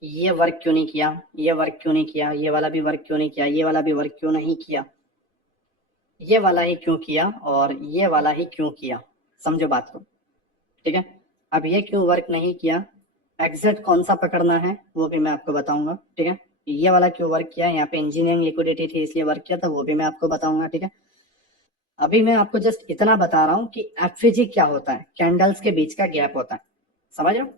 ये वर्क क्यों नहीं किया, ये वर्क क्यों नहीं किया, ये वाला भी वर्क क्यों नहीं किया, ये वाला भी वर्क क्यों नहीं किया, ये वाला ही क्यों किया और ये वाला ही क्यों किया? समझो बात को, ठीक है। अब ये क्यों वर्क नहीं किया, एग्जैक्ट कौन सा पकड़ना है वो भी मैं आपको बताऊंगा, ठीक है। ये वाला क्यों वर्क किया, यहाँ पे इंजीनियरिंग लिक्विडिटी थी इसलिए वर्क किया था, वो भी मैं आपको बताऊंगा, ठीक है। अभी मैं आपको जस्ट इतना बता रहा हूँ कि एफवीजी क्या होता है, कैंडल्स के बीच का गैप होता है, समझ रहे हो?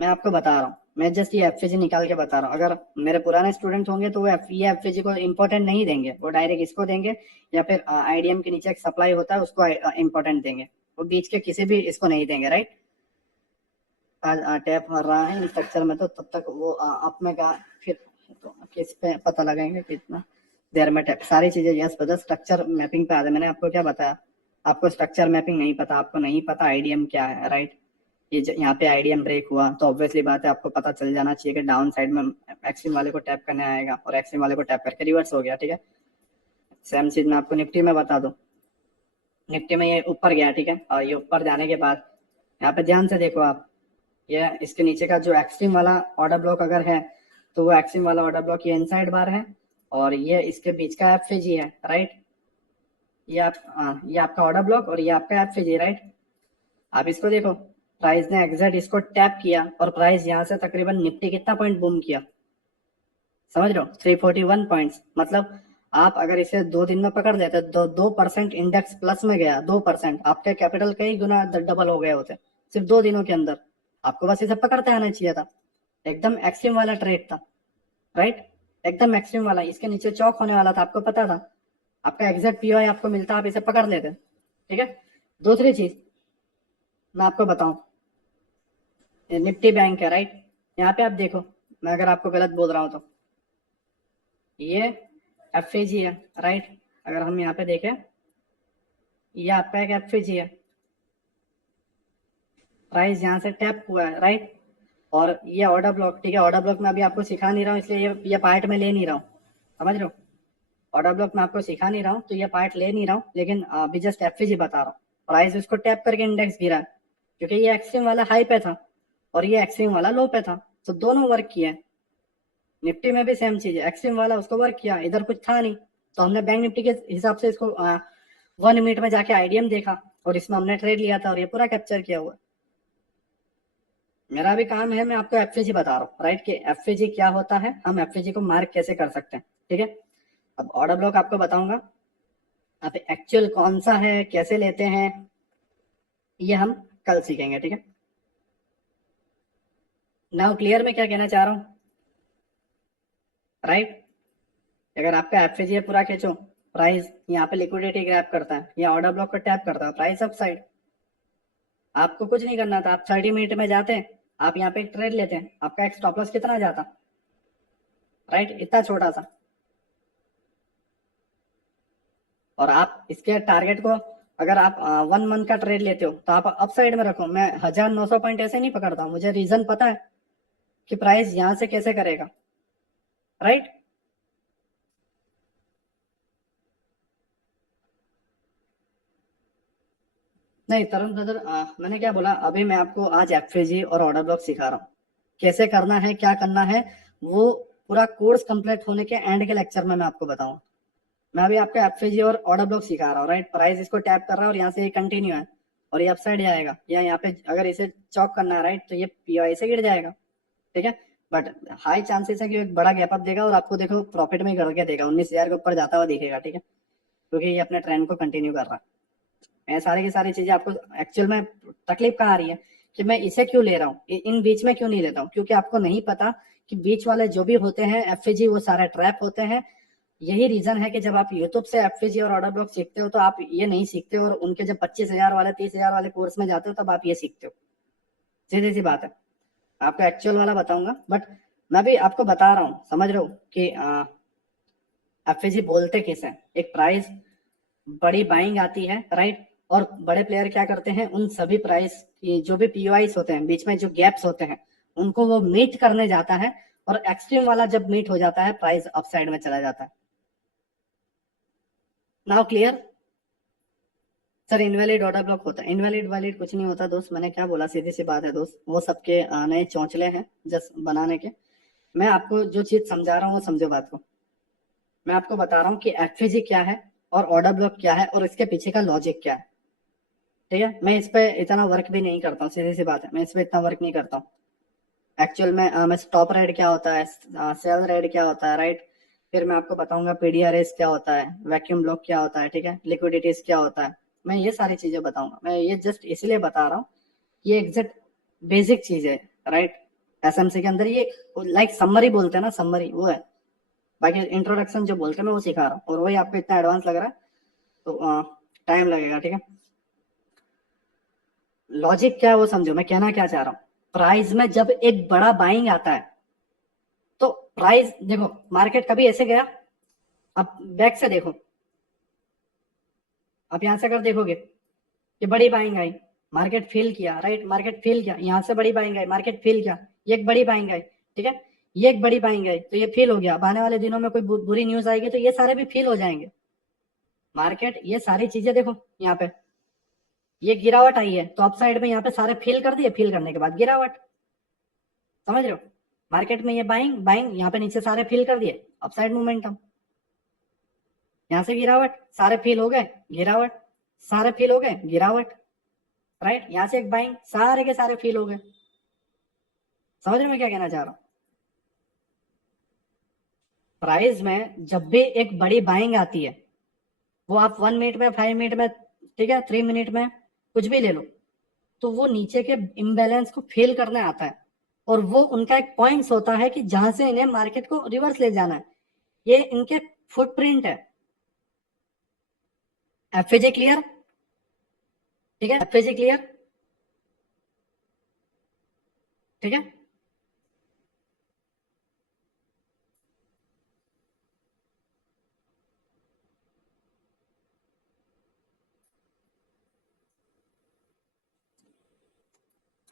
मैं आपको बता रहा हूँ, मैं जस्ट ये एफवीजी निकाल के बता रहा हूँ। अगर मेरे पुराने स्टूडेंट होंगे तो वो ये एफवीजी को इंपॉर्टेंट नहीं देंगे, वो डायरेक्ट इसको देंगे या फिर आईडीएम के नीचे एक सप्लाई होता है उसको इंपॉर्टेंट देंगे, वो बीच के किसी भी इसको नहीं देंगे, राइट। आज टैप हो रहा है स्ट्रक्चर में, तो तब तक वो अप में का फिर तो किस पे पता लगाएंगे कितना देर में टैप सारी चीजें। यस बता, स्ट्रक्चर मैपिंग पे आ जाए। मैंने आपको क्या बताया, आपको स्ट्रक्चर मैपिंग नहीं पता, आपको नहीं पता आईडीएम क्या है, राइट। यहाँ पे आईडीएम ब्रेक हुआ तो ऑब्वियसली बात है आपको पता चल जाना चाहिए कि डाउन साइड में एक्सट्रीम वाले को टैप करने आएगा और एक्सट्रीम वाले को टैप करके रिवर्स हो गया, ठीक है। सेम चीज मैं आपको निफ्टी में बता दूं। निफ्टी में ये ऊपर गया, ठीक है, और ये ऊपर जाने के बाद यहाँ पे ध्यान से देखो आप, ये इसके नीचे का जो एक्सट्रीम वाला ऑर्डर ब्लॉक अगर है तो वो एक्सट्रीम वाला ऑर्डर ब्लॉक ये इनसाइड बार है और ये इसके बीच का एफवीजी है, राइट। ये आपका ऑर्डर ब्लॉक और ये आपका एफवीजी, राइट। आप इसको देखो, प्राइस ने एग्जैक्ट इसको टैप किया और प्राइस यहाँ से तकरीबन निफ्टी कितना पॉइंट बूम किया, समझ रहे हो? 341 पॉइंट्स। मतलब आप अगर इसे 2 दिन में पकड़ लेते तो 2% इंडेक्स प्लस में गया, 2% आपके कैपिटल कई गुना डबल हो गए होते सिर्फ 2 दिनों के अंदर। आपको बस इसे पकड़ते आना चाहिए था, एकदम एक्सट्रीम वाला ट्रेड था, राइट, एकदम एक्सट्रीम वाला। इसके नीचे चौक होने वाला था, आपको पता था, आपका एग्जैक्ट पीओ आपको मिलता, आप इसे पकड़ लेते, ठीक है। दूसरी चीज मैं आपको बताऊं, निफ्टी बैंक है, राइट। यहाँ पे आप देखो, मैं अगर आपको गलत बोल रहा हूं तो ये एफएजी है, राइट। अगर हम यहाँ पे देखें, ये आपका एक एफएजी है, प्राइस यहाँ से टैप हुआ है, राइट। और ये ऑर्डर ब्लॉक, ठीक है। ऑर्डर ब्लॉक में अभी आपको सिखा नहीं रहा हूँ इसलिए ये पार्ट में ले नहीं रहा हूँ, समझ रहे हो? ऑर्डर ब्लॉक में आपको सिखा नहीं रहा हूँ तो ये पार्ट ले नहीं रहा हूँ, लेकिन अभी जस्ट एफएजी बता रहा हूँ। प्राइस उसको टैप करके इंडेक्स गिरा है क्योंकि ये एक्सट्रीम वाला हाई पे था और ये एक्सट्रीम वाला लो पे था, तो दोनों वर्क किया है। निफ्टी में भी सेम चीज है, एक्सट्रीम वाला उसको वर्क किया, इधर कुछ था नहीं, तो हमने बैंक निफ्टी के हिसाब से इसको 1 मिनट में जाके आईडीएम देखा और इसमें हमने ट्रेड लिया था और ये पूरा कैप्चर किया हुआ है। मेरा भी काम है, मैं आपको एफएजी बता रहा हूँ, राइट, कि एफएजी क्या होता है, हम एफएजी को मार्क कैसे कर सकते हैं, ठीक है। अब ऑर्डर ब्लॉक आपको बताऊंगा, अब एक्चुअल कौन सा है, कैसे लेते हैं, ये हम कल सीखेंगे, ठीक है। नाउ क्लियर मैं क्या कहना चाह रहा हूँ, राइट। अगर आपका एफएजी है पूरा खींचो, प्राइस यहाँ पे लिक्विडिटी ग्रैब करता है, या ऑर्डर ब्लॉक को टैप करता है, प्राइस अप साइड। आपको कुछ नहीं करना था, आप 30 मिनट में जाते हैं, आप यहाँ पे एक ट्रेड लेते हैं, आपका एक स्टॉप लॉस कितना जाता, राइट, इतना छोटा सा। और आप इसके टारगेट को अगर आप 1 मंथ का ट्रेड लेते हो तो आप अप साइड में रखो। मैं 1900 पॉइंट ऐसे नहीं पकड़ता, मुझे रीजन पता है कि प्राइस यहाँ से कैसे करेगा, राइट। नहीं तरुण ब्रदर, मैंने क्या बोला, अभी मैं आपको आज एफएजी और ऑर्डर ब्लॉक सिखा रहा हूँ, कैसे करना है, क्या करना है, वो पूरा कोर्स कंप्लीट होने के एंड के लेक्चर में मैं आपको बताऊंगा। मैं अभी आपको एफएजी और ऑर्डर ब्लॉक सिखा रहा हूँ, राइट। प्राइस इसको टैप कर रहा है और यहाँ से ये कंटिन्यू है और ये अपसाइड जाएगा, या यहाँ पे अगर इसे चौक करना है, राइट, तो ये पीओआई से गिर जाएगा, ठीक है। बट हाई चांसेस है कि एक बड़ा गैप अप देगा और आपको देखो प्रॉफिट में करके देगा, 19,000 के ऊपर जाता हुआ दिखेगा, ठीक है, क्योंकि ये अपने ट्रेंड को कंटिन्यू कर रहा है। ये सारी की सारी चीजें आपको एक्चुअल में तकलीफ कहाँ आ रही है कि मैं इसे क्यों ले रहा हूँ, इन बीच में क्यों नहीं लेता हूँ, क्योंकि आपको नहीं पता कि बीच वाले जो भी होते हैं एफएजी वो सारे ट्रैप होते हैं। यही रीजन है कि जब आप यूट्यूब से एफएजी और ऑर्डर ब्लॉक सीखते हो तो आप ये नहीं सीखते, और उनके जब 25,000 वाले 30,000 वाले कोर्स में जाते हो तब आप ये सीखते हो। सीधी सी बात है, आपको एक्चुअल वाला बताऊंगा, बट मैं भी आपको बता रहा हूँ, समझ रहे हो कि एफएजी बोलते किसे, एक प्राइस बड़ी बाइंग आती है, राइट, और बड़े प्लेयर क्या करते हैं, उन सभी प्राइस जो भी पीओआईस होते हैं, बीच में जो गैप्स होते हैं, उनको वो मीट करने जाता है, और एक्सट्रीम वाला जब मीट हो जाता है प्राइस अपसाइड में चला जाता है। Now clear sir? Invalid order block होता है, इनवैलिड वैलिड कुछ नहीं होता दोस्त, मैंने क्या बोला, सीधी सी बात है दोस्त, वो सबके नए चौंचले हैं जस्ट बनाने के। मैं आपको जो चीज समझा रहा हूँ वो समझो बात को। मैं आपको बता रहा हूँ कि एफएजी क्या है और ऑर्डर ब्लॉक क्या है और इसके पीछे का लॉजिक क्या है, ठीक है। मैं इस पे इतना वर्क भी नहीं करता हूँ, सीधी सी बात है, मैं इस पे इतना वर्क नहीं करता हूँ एक्चुअल में। मैं स्टॉप रेड क्या होता है, सेल रेड क्या होता है, राइट, फिर मैं आपको बताऊंगा पीडीआरएस क्या होता है, वैक्यूम ब्लॉक क्या होता है, ठीक है, लिक्विडिटीज क्या होता है, मैं ये सारी चीजें बताऊंगा। मैं ये जस्ट इसलिए बता रहा हूँ, ये एग्जैक्ट बेसिक चीज है, राइट। एसएमसी के अंदर ये लाइक समरी बोलते हैं ना, समरी वो है, बाकी इंट्रोडक्शन जो बोलते हैं मैं वो सिखा रहा हूँ, और वही आपको इतना एडवांस लग रहा है तो टाइम लगेगा, ठीक है। लॉजिक क्या है वो समझो, मैं कहना क्या चाह रहा हूँ। प्राइस में जब एक बड़ा बाइंग आता है तो प्राइस देखो, मार्केट कभी ऐसे गया, अब बैक से देखो, आप यहां से अगर देखोगे कि बड़ी बाइंग आई, मार्केट फेल किया, राइट, मार्केट फेल किया, यहां से बड़ी बाइंग आई, मार्केट फेल किया, ये एक बड़ी बाइंग आई, ठीक है, ये एक बड़ी बाइंग आई तो ये फेल हो गया। अब आने वाले दिनों में कोई बुरी न्यूज आएगी तो ये सारे भी फेल हो जाएंगे। मार्केट ये सारी चीजें देखो, यहाँ पे ये गिरावट आई है तो अप साइड में यहाँ पे सारे फेल कर दिए, फेल करने के बाद गिरावट, समझ रहे हो। मार्केट में ये बाइंग बाइंग, यहाँ पे नीचे सारे फेल कर दिए, अप साइड मोमेंटम, यहाँ से गिरावट, सारे फेल हो गए, गिरावट, सारे फेल हो गए, गिरावट, राइट, यहाँ से एक बाइंग, सारे के सारे फेल हो गए। समझ रहे हो मैं क्या कहना चाह रहा हूँ। प्राइस में जब भी एक बड़ी बाइंग आती है, वो आप 1 मिनट में, 5 मिनट में, ठीक है, 3 मिनट में, कुछ भी ले लो, तो वो नीचे के इम्बैलेंस को फेल करने आता है, और वो उनका एक पॉइंट्स होता है कि जहां से इन्हें मार्केट को रिवर्स ले जाना है, ये इनके फुटप्रिंट है। एफएजे क्लियर, ठीक है, एफएजे क्लियर, ठीक है।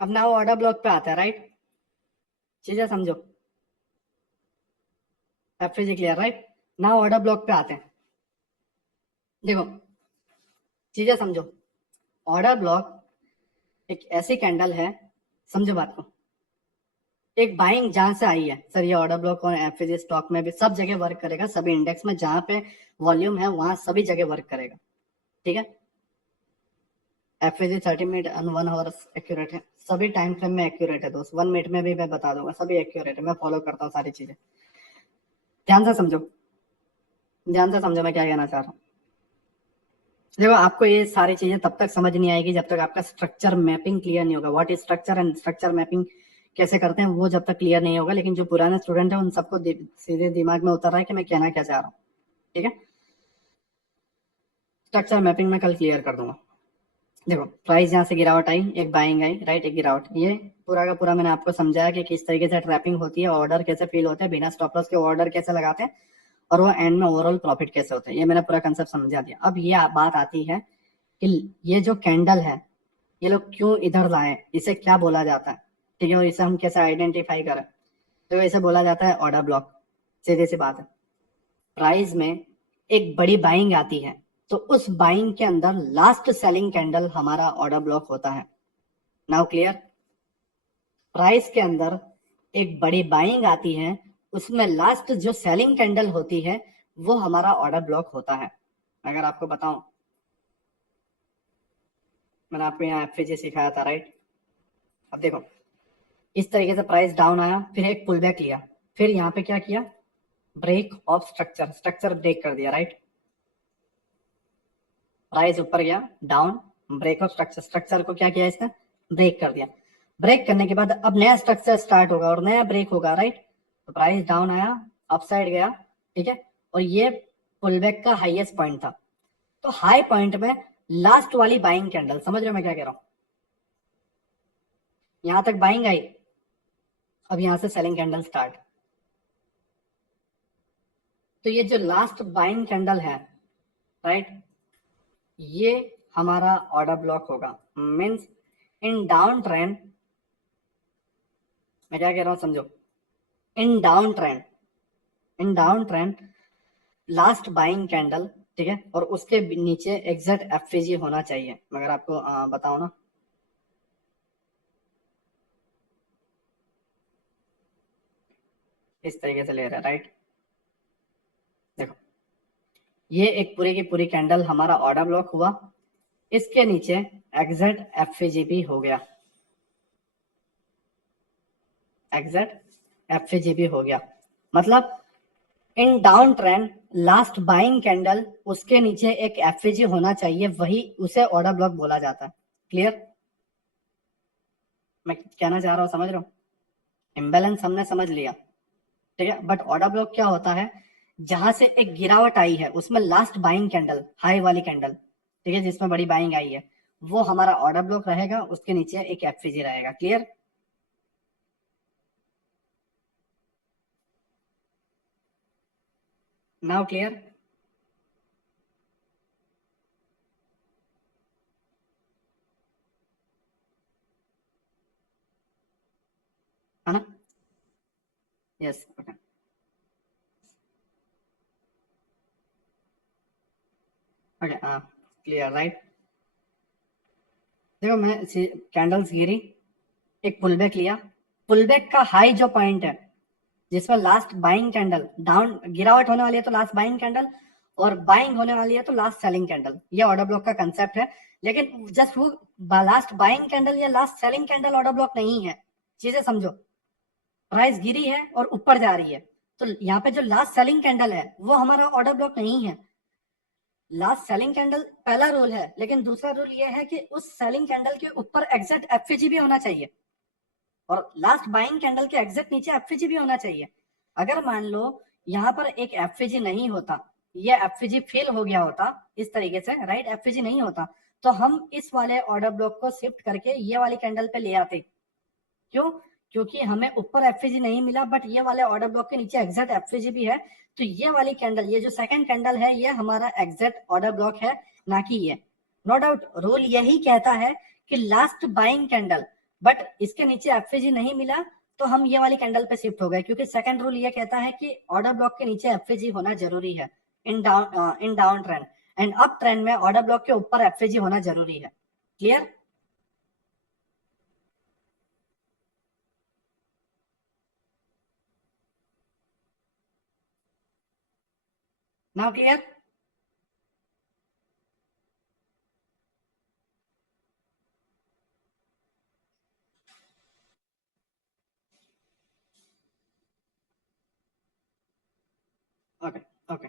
अब ना वो ऑर्डर ब्लॉक पे आता है, राइट, चीजें समझो, एफएजे क्लियर, राइट, ना ऑर्डर ब्लॉक पे आते हैं, देखो चीजें समझो। ऑर्डर ब्लॉक एक ऐसी कैंडल है, समझो बात को, एक बाइंग जहां से आई है, सर ये ऑर्डर ब्लॉक और एफएजे स्टॉक में भी सब जगह वर्क करेगा, सभी इंडेक्स में जहां पे वॉल्यूम है वहां सभी जगह वर्क करेगा, ठीक है। एफएजी 30 मिनट एंड 1 आवर एक्यूरेट है, सभी टाइम फ्रेम में एक्यूरेट है दोस्त, 1 मिनट में भी मैं बता दूंगा, सभी एक्यूरेट है, मैं फॉलो करता हूँ सारी चीजें। ध्यान से समझो, ध्यान से समझो मैं क्या कहना चाह रहा हूँ। देखो आपको ये सारी चीजें तब तक समझ नहीं आएगी जब तक आपका स्ट्रक्चर मैपिंग क्लियर नहीं होगा। What is structure and structure mapping कैसे करते हैं वो जब तक क्लियर नहीं होगा, लेकिन जो पुराने स्टूडेंट है उन सबको सीधे दिमाग में उतर रहा है कि मैं कहना क्या चाह रहा हूँ, ठीक है। स्ट्रक्चर मैपिंग मैं कल क्लियर कर दूंगा। देखो प्राइस यहाँ से गिरावट आई, एक बाइंग आई, राइट, एक गिरावट, ये पूरा का पूरा मैंने आपको समझाया कि किस तरीके से ट्रैपिंग होती है, ऑर्डर कैसे फील होते हैं, बिना स्टॉप लॉस के ऑर्डर कैसे लगाते हैं, और वो एंड में ओवरऑल प्रॉफिट कैसे होता है, ये मैंने पूरा कंसेप्ट समझा दिया। अब ये बात आती है कि ये जो कैंडल है ये लोग क्यों इधर लाए, इसे क्या बोला जाता है, ठीक है, और इसे हम कैसे आइडेंटिफाई करें, तो इसे बोला जाता है ऑर्डर ब्लॉक। सीधी सी बात है, प्राइस में एक बड़ी बाइंग आती है तो उस बाइंग के अंदर लास्ट सेलिंग कैंडल हमारा ऑर्डर ब्लॉक होता है। नाउ क्लियर, प्राइस के अंदर एक बड़ी बाइंग आती है, उसमें लास्ट जो सेलिंग कैंडल होती है वो हमारा ऑर्डर ब्लॉक होता है। अगर आपको बताऊं, मैंने आपको यहाँ एफएजी सिखाया था, राइट। अब देखो इस तरीके से प्राइस डाउन आया, फिर एक पुल बैक लिया, फिर यहाँ पे क्या किया, break of structure, structure break कर दिया, राइट, प्राइस ऊपर गया, down, break of structure, structure को क्या किया इसने, ब्रेक कर दिया। ब्रेक करने के बाद अब नया स्ट्रक्चर स्टार्ट होगा और नया ब्रेक होगा, राइट। तो प्राइस डाउन आया, अपसाइड गया, ठीक है, और ये पुलबैक का हाईएस्ट पॉइंट था। तो हाई पॉइंट में लास्ट वाली बाइंग कैंडल, समझ रहे हो मैं क्या कह रहा हूं, यहां तक बाइंग आई, अब यहां से सेलिंग कैंडल स्टार्ट। तो ये जो लास्ट बाइंग कैंडल है, राइट, ये हमारा ऑर्डर ब्लॉक होगा। मींस इन डाउन ट्रेंड, मैं क्या कह रहा हूं समझो, in down trend, in down trend last buying candle, ठीक है, और उसके नीचे एग्जैक्ट एफवीजी होना चाहिए। मगर आपको बताओ ना, इस तरीके से ले रहा है, राइट। देखो, ये एक पूरी की पूरी कैंडल हमारा ऑर्डर ब्लॉक हुआ, इसके नीचे एग्जैक्ट एफवीजी भी हो गया, एग्जैक्ट एफवीजी भी हो गया। मतलब in down trend last buying candle, उसके नीचे एक एफवीजी होना चाहिए, वही उसे ऑर्डर ब्लॉक बोला जाता है। क्लियर मैं कहना चाह रहा हूँ, समझ रहा हूँ। इम्बैलेंस हमने समझ लिया, ठीक है, बट ऑर्डर ब्लॉक क्या होता है, जहां से एक गिरावट आई है उसमें लास्ट बाइंग कैंडल, हाई वाली कैंडल, ठीक है, जिसमें बड़ी बाइंग आई है, वो हमारा ऑर्डर ब्लॉक रहेगा, उसके नीचे एक एफवीजी रहेगा। क्लियर, नाउ क्लियर है ना। यस, ओके, ओके, हाँ, क्लियर, राइट। देखो मैं कैंडल्स गिरी, एक पुलबैक लिया, पुलबैक का हाई जो पॉइंट है, जिसमें लास्ट बाइंग कैंडल, डाउन गिरावट होने वाली है तो लास्ट बाइंग कैंडल, और बाइंग होने वाली है तो लास्ट सेलिंग कैंडल, ये ऑर्डर ब्लॉक का कंसेप्ट है। लेकिन जस्ट वो लास्ट बाइंग कैंडल या last selling candle order block नहीं है, चीजें समझो। प्राइस गिरी है और ऊपर जा रही है, तो यहाँ पे जो लास्ट सेलिंग कैंडल है वो हमारा ऑर्डर ब्लॉक नहीं है। लास्ट सेलिंग कैंडल पहला रूल है, लेकिन दूसरा रूल ये है कि उस सेलिंग कैंडल के ऊपर एग्जैक्ट एफवीजी भी होना चाहिए, और लास्ट बाइंग कैंडल के एग्जैक्ट नीचे एफवीजी भी होना चाहिए। अगर मान लो यहाँ पर एक एफवीजी नहीं होता, ये एफवीजी फेल हो गया होता इस तरीके से, राइट, एफवीजी नहीं होता, तो हम इस वाले ऑर्डर ब्लॉक को शिफ्ट करके ये वाली कैंडल पे ले आते। क्यों? क्योंकि हमें ऊपर एफवीजी नहीं मिला, बट ये वाले ऑर्डर ब्लॉक के नीचे एग्जैक्ट एफवीजी भी है, तो ये वाली कैंडल, ये जो सेकंड कैंडल है, ये हमारा एग्जैक्ट ऑर्डर ब्लॉक है, ना कि ये। नो डाउट रूल यही कहता है कि लास्ट बाइंग कैंडल, बट इसके नीचे एफवीजी नहीं मिला, तो हम ये वाली कैंडल पे शिफ्ट हो गए, क्योंकि सेकंड रूल ये कहता है कि ऑर्डर ब्लॉक के नीचे एफवीजी होना जरूरी है in down trend, and up trend में ऑर्डर ब्लॉक के ऊपर एफवीजी होना जरूरी है। Clear, now clear. Okay, okay,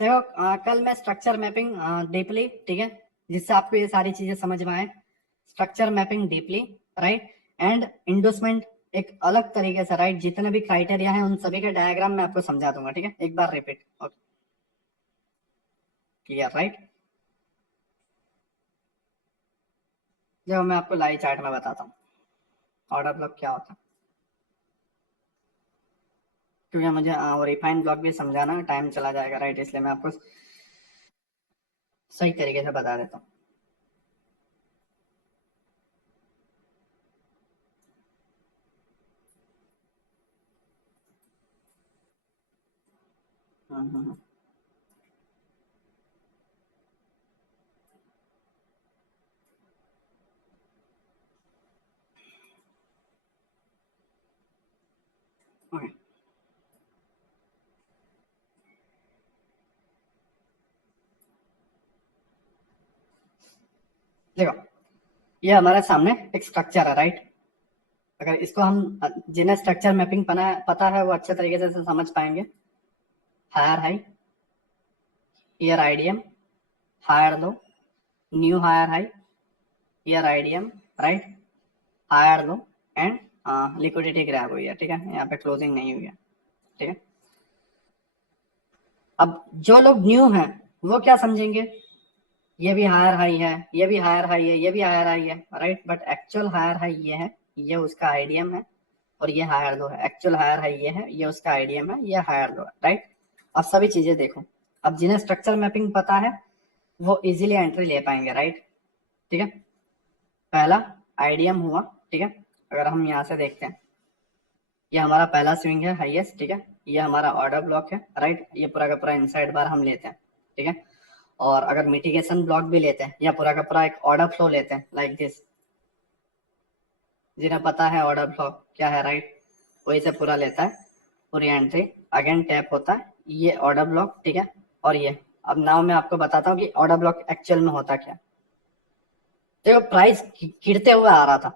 देखो कल मैं स्ट्रक्चर मैपिंग डीपली, ठीक है, जिससे आपको ये सारी चीजें समझ में आए, structure mapping deeply, right, and endorsement एक अलग तरीके से, राइट, जितने भी क्राइटेरिया हैं उन सभी के डायग्राम मैं आपको समझा दूंगा, ठीक है, एक बार रिपीट, ओके, क्लियर, राइट। जो मैं आपको लाइव चार्ट में बताता हूँ ऑर्डर ब्लॉक क्या होता है, क्योंकि मुझे वो रिफाइन ब्लॉक भी समझाना, टाइम चला जाएगा, राइट, इसलिए मैं आपको सही तरीके से बता देता हूँ। हम्म। ओके, देखो ये हमारे सामने एक स्ट्रक्चर है, राइट। अगर इसको हम जिन्हें स्ट्रक्चर मैपिंग पता है वो अच्छे तरीके से समझ पाएंगे। Higher high, here IDM, higher low, new higher high, here IDM, right, higher low and liquidity grab हुई है, ठीक है, यहाँ पे क्लोजिंग नहीं हुई है, ठीक है। अब जो लोग न्यू हैं वो क्या समझेंगे, ये भी हायर हाई है, ये भी हायर हाई है, ये भी हायर हाई है, right, but actual higher high ये है, ये उसका आईडीएम है, और ये हायर लो है। एक्चुअल हायर हाई ये है, ये उसका आईडीएम है, ये हायर लो है, राइट। अब सभी चीजें देखो, अब जिन्हें स्ट्रक्चर मैपिंग पता है वो इजीली एंट्री ले पाएंगे, राइट, ठीक है। पहला आईडीएम हुआ, ठीक है, अगर हम यहाँ से देखते हैं, ये हमारा पहला स्विंग है हाईएस्ट, ठीक है, ये हमारा ऑर्डर ब्लॉक है, राइट, ये पूरा का पूरा इनसाइड बार हम लेते हैं, ठीक है। और अगर मिटिगेशन ब्लॉक भी लेते हैं या पूरा का पूरा एक ऑर्डर फ्लो लेते हैं लाइक दिस, जिन्हें पता है ऑर्डर फ्लो क्या है, राइट, वही से पूरा लेता है, पूरी एंट्री अगेन टैप होता है, ये ऑर्डर ब्लॉक, ठीक है। और ये अब नाउ मैं आपको बताता हूँ कि ऑर्डर ब्लॉक एक्चुअल में होता क्या। देखो प्राइस गिरते हुए आ रहा था,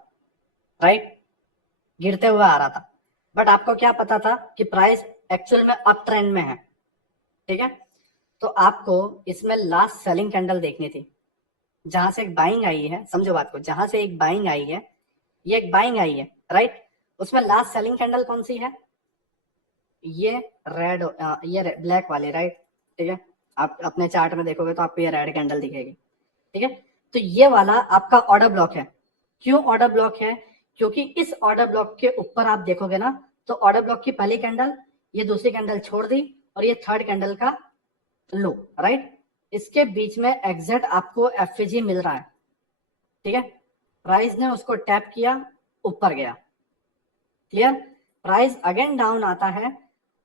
राइट, गिरते हुए आ रहा था, बट आपको क्या पता था कि प्राइस एक्चुअल में अप ट्रेंड में है, ठीक है। तो आपको इसमें लास्ट सेलिंग कैंडल देखनी थी, जहां से एक बाइंग आई है, समझो बात को, जहां से एक बाइंग आई है, ये एक बाइंग आई है, राइट, उसमें लास्ट सेलिंग कैंडल कौन सी है, ये रेड, ये ब्लैक वाले, राइट, ठीक है। आप अपने चार्ट में देखोगे तो आपको ये रेड कैंडल दिखेगी, ठीक है। तो ये वाला आपका ऑर्डर ब्लॉक है। क्यों ऑर्डर ब्लॉक है, क्योंकि इस ऑर्डर ब्लॉक के ऊपर आप देखोगे ना, तो ऑर्डर ब्लॉक की पहली कैंडल, ये दूसरी कैंडल छोड़ दी, और ये थर्ड कैंडल का लो, राइट, इसके बीच में एग्जैक्ट आपको एफजी मिल रहा है, ठीक है। प्राइस ने उसको टैप किया, ऊपर गया, क्लियर। प्राइस अगेन डाउन आता है,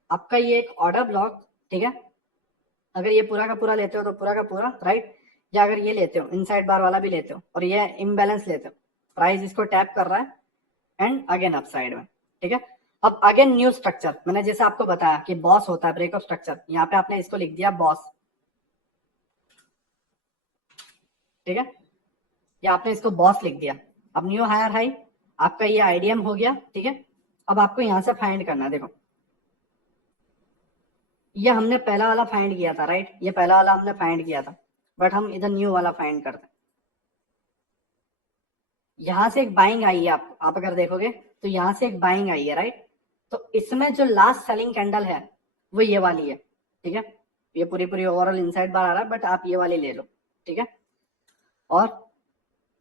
आपका ये एक ऑर्डर ब्लॉक, ठीक है। अगर ये पूरा का पूरा लेते हो तो पूरा का पूरा, राइट, या अगर ये लेते हो इनसाइड बार वाला भी लेते हो और ये इम्बैलेंस लेते हो, प्राइस इसको टैप कर रहा है एंड अगेन अप साइड में, ठीक है। अब अगेन न्यू स्ट्रक्चर, मैंने जैसे आपको बताया कि बॉस होता है, ब्रेक ऑफ स्ट्रक्चर, यहाँ पे आपने इसको लिख दिया बॉस, ठीक है, या आपने इसको बॉस लिख दिया। अब न्यू हायर हाई, आपका ये आईडीएम हो गया, ठीक है। अब आपको यहां से फाइंड करना है, देखो ये हमने पहला वाला फाइंड किया था, राइट, ये पहला वाला हमने फाइंड किया था, बट हम इधर न्यू वाला फाइंड करते हैं। यहां से एक बाइंग आई है, आप अगर देखोगे तो यहां से एक बाइंग आई है, राइट, तो इसमें जो लास्ट सेलिंग कैंडल है वो ये वाली है, ठीक है। ये पूरी पूरी ओवरऑल इनसाइड बार आ रहा है, बट आप ये वाली ले लो, ठीक है। और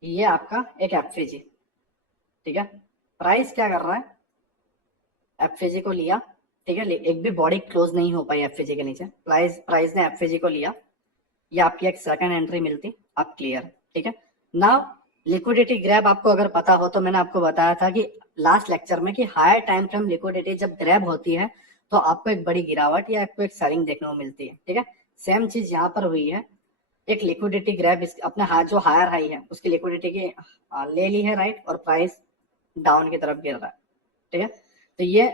ये आपका एक एफएजी, ठीक है। प्राइस क्या कर रहा है, एफएजी को लिया, ठीक है, एक भी बॉडी क्लोज नहीं हो पाई एफएजी के नीचे, प्राइस ने एफएजी को लिया, ये आपकी एक सेकंड एंट्री मिलती, आप क्लियर, ठीक है। नाउ लिक्विडिटी ग्रैब आपको अगर पता हो तो मैंने आपको बताया था कि लास्ट लेक्चर में कि हायर टाइम फ्रेम लिक्विडिटी जब ग्रैब होती है तो आपको एक बड़ी गिरावट या आपको एक सेलिंग देखने को मिलती है, ठीक है। सेम चीज यहाँ पर हुई है, एक लिक्विडिटी ग्रैब अपने जो हायर हाई है उसकी लिक्विडिटी की ले ली है, राइट, और प्राइस डाउन की तरफ गिर रहा है, ठीक है। तो ये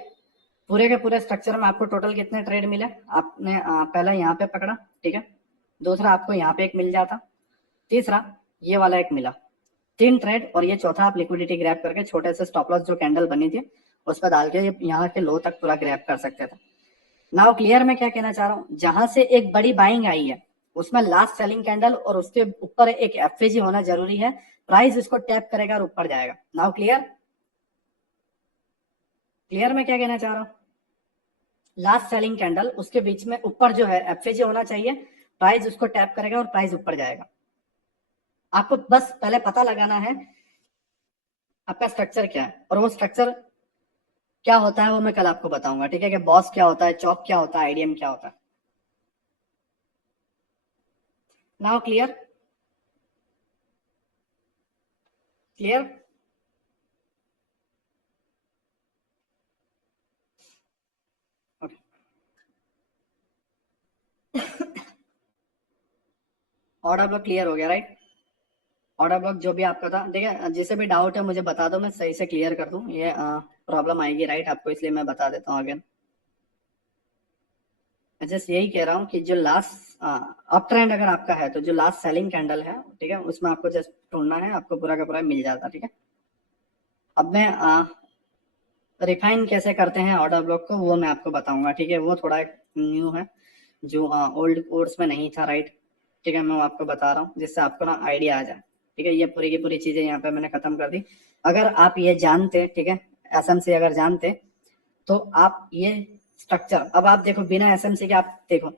पूरे के पूरे स्ट्रक्चर में आपको टोटल कितने ट्रेड मिले, आपने पहला यहाँ पे पकड़ा, ठीक है, दूसरा आपको यहाँ पे एक मिल जाता, तीसरा ये वाला एक मिला, 3 ट्रेड, और ये चौथा आप लिक्विडिटी ग्रैब करके छोटे से स्टॉप लॉस जो कैंडल बनी थी उस पर डाल के यहाँ के लो तक पूरा ग्रैब कर सकते थे। नाउ क्लियर मैं क्या कहना चाह रहा हूँ, जहां से एक बड़ी बाइंग आई है उसमें लास्ट सेलिंग कैंडल और उसके ऊपर एक एफएजी होना जरूरी है, प्राइस इसको टैप करेगा और ऊपर जाएगा। नाउ क्लियर, क्लियर मैं क्या कहना चाह रहा हूँ, लास्ट सेलिंग कैंडल उसके बीच में ऊपर जो है एफएजी होना चाहिए, प्राइस उसको टैप करेगा और प्राइस ऊपर जाएगा। आपको बस पहले पता लगाना है आपका स्ट्रक्चर क्या है, और वो स्ट्रक्चर क्या होता है वो मैं कल आपको बताऊंगा, ठीक है, कि बॉस क्या होता है, चॉप क्या होता है, आईडीएम क्या होता है। Now clear, clear. Order block clear हो गया, राइट, ऑर्डर ब्लॉक जो भी आपका था, ठीक है, जिसे भी डाउट है मुझे बता दो, मैं सही से क्लियर कर दूं, ये प्रॉब्लम आएगी, राइट, आपको, इसलिए मैं बता देता हूँ अगेन। मैं जस्ट यही कह रहा हूँ कि जो लास्ट अप ट्रेंड अगर आपका है तो जो लास्ट सेलिंग कैंडल है, ठीक है, उसमें आपको जस्ट ढूंढना है, आपको पूरा का पूरा मिल जाता, ठीक है। अब मैं रिफाइन कैसे करते हैं ऑर्डर ब्लॉक को वो मैं आपको बताऊंगा, ठीक है, वो थोड़ा न्यू है जो ओल्ड कोर्स में नहीं था, राइट, ठीक है, मैं आपको बता रहा हूँ जिससे आपको ना आइडिया आ जाए। ठीक है, ये पूरी की पूरी चीजें यहाँ पे मैंने खत्म कर दी। अगर आप ये जानते, ठीक है, एसएमसी अगर जानते तो आप ये स्ट्रक्चर, अब आप देखो बिना एसएमसी के, आप देखो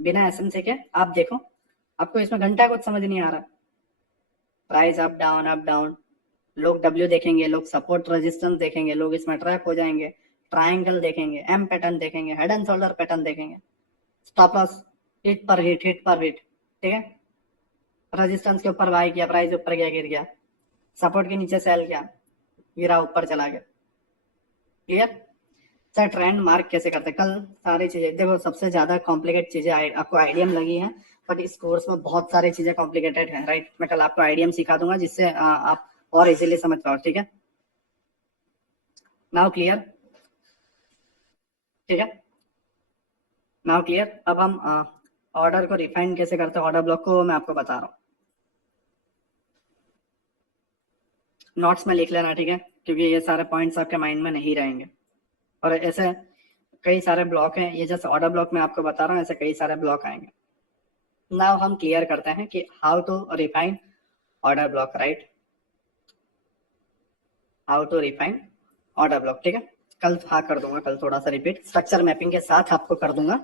बिना एसएमसी के आप देखो, आपको इसमें घंटा कुछ समझ नहीं आ रहा। Price up down up down, लोग डब्ल्यू देखेंगे, लोग सपोर्ट रेजिस्टेंस देखेंगे, लोग इसमें ट्रैप हो जाएंगे, ट्राइंगल देखेंगे, एम पैटर्न देखेंगे, हेड एंड शोल्डर पैटर्न देखेंगे, स्टॉप लॉस हिट पर हिट, हिट पर हिट, ठीक है, रेजिस्टेंस के ऊपर बाय किया, प्राइस ऊपर गया, गिर गया, सपोर्ट के नीचे सेल किया, गिरा, ऊपर चला गया। क्लियर? सर ट्रेंड मार्क कैसे करते हैं? कल सारी चीजें देखो, सबसे ज्यादा कॉम्प्लिकेट चीजें आपको आईडीएम लगी हैं, बट इस कोर्स में बहुत सारी चीजें कॉम्प्लिकेटेड हैं, राइट? मैं कल आपको आईडीएम सिखा दूंगा जिससे आप और इजीली समझ पाओ। ठीक है, नाउ क्लियर? ठीक है, नाउ क्लियर? अब हम ऑर्डर को रिफाइन कैसे करते हैं, ऑर्डर ब्लॉक को मैं आपको बता रहा हूँ। नोट्स में लिख लेना, ठीक है, क्योंकि ये सारे पॉइंट्स आपके माइंड में नहीं रहेंगे। और ऐसे कई सारे ब्लॉक हैं, ये जैसे ऑर्डर ब्लॉक में आपको बता रहा हूँ, ऐसे कई सारे ब्लॉक आएंगे। नाउ हम क्लियर करते हैं कि how to refine order block, right? How to refine order block. ठीक है, कल हाँ कर दूंगा, कल थोड़ा सा रिपीट स्ट्रक्चर मैपिंग के साथ आपको कर दूंगा,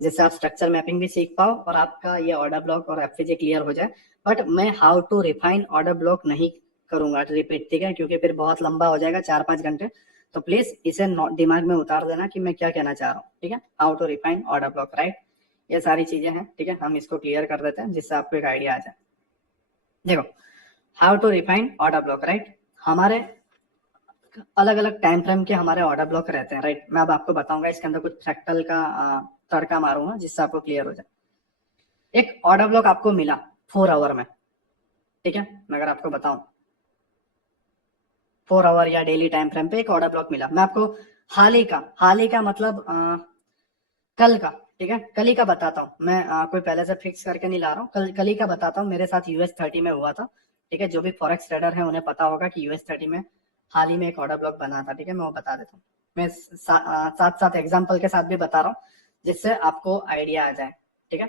जिससे आप स्ट्रक्चर मैपिंग भी सीख पाओ और आपका ये ऑर्डर ब्लॉक और एफपीजी क्लियर हो जाए। बट मैं how to refine order block नहीं करूंगा रिपीट, ठीक है, क्योंकि फिर बहुत लंबा हो जाएगा, 4-5 घंटे। तो प्लीज इसे दिमाग में उतार देना कि मैं क्या कहना चाह रहा हूँ। ठीक है, how to refine order block, right? ये सारी चीजें हैं, ठीक है, हम इसको क्लियर कर देते हैं जिससे आपको एक आइडिया आ जाए। देखो, how to refine order block, right? हमारे अलग अलग टाइम फ्रेम के हमारे ऑर्डर ब्लॉक रहते हैं, राइट? मैं अब आपको बताऊंगा, इसके अंदर कुछ फ्रैक्टल का तड़का मारूंगा जिससे आपको क्लियर हो जाए। एक ऑर्डर ब्लॉक आपको मिला 4 आवर में, ठीक है, मैं अगर आपको बताऊं 4 आवर या डेली टाइम फ्रेम पे एक ऑर्डर ब्लॉक मिला, मैं आपको हाल ही का मतलब कल का, ठीक है, कल ही का बताता हूँ मैं। कोई पहले से फिक्स करके नहीं ला रहा हूँ, कल ही का बताता हूँ। मेरे साथ US30 में हुआ था, ठीक है, जो भी फॉरेक्स ट्रेडर है उन्हें पता होगा कि US30 में हाल ही में एक ऑर्डर ब्लॉक बना था, ठीक है, मैं वो बता देता हूँ। मैं साथ साथ एग्जाम्पल के साथ भी बता रहा हूँ जिससे आपको आइडिया आ जाए। ठीक है,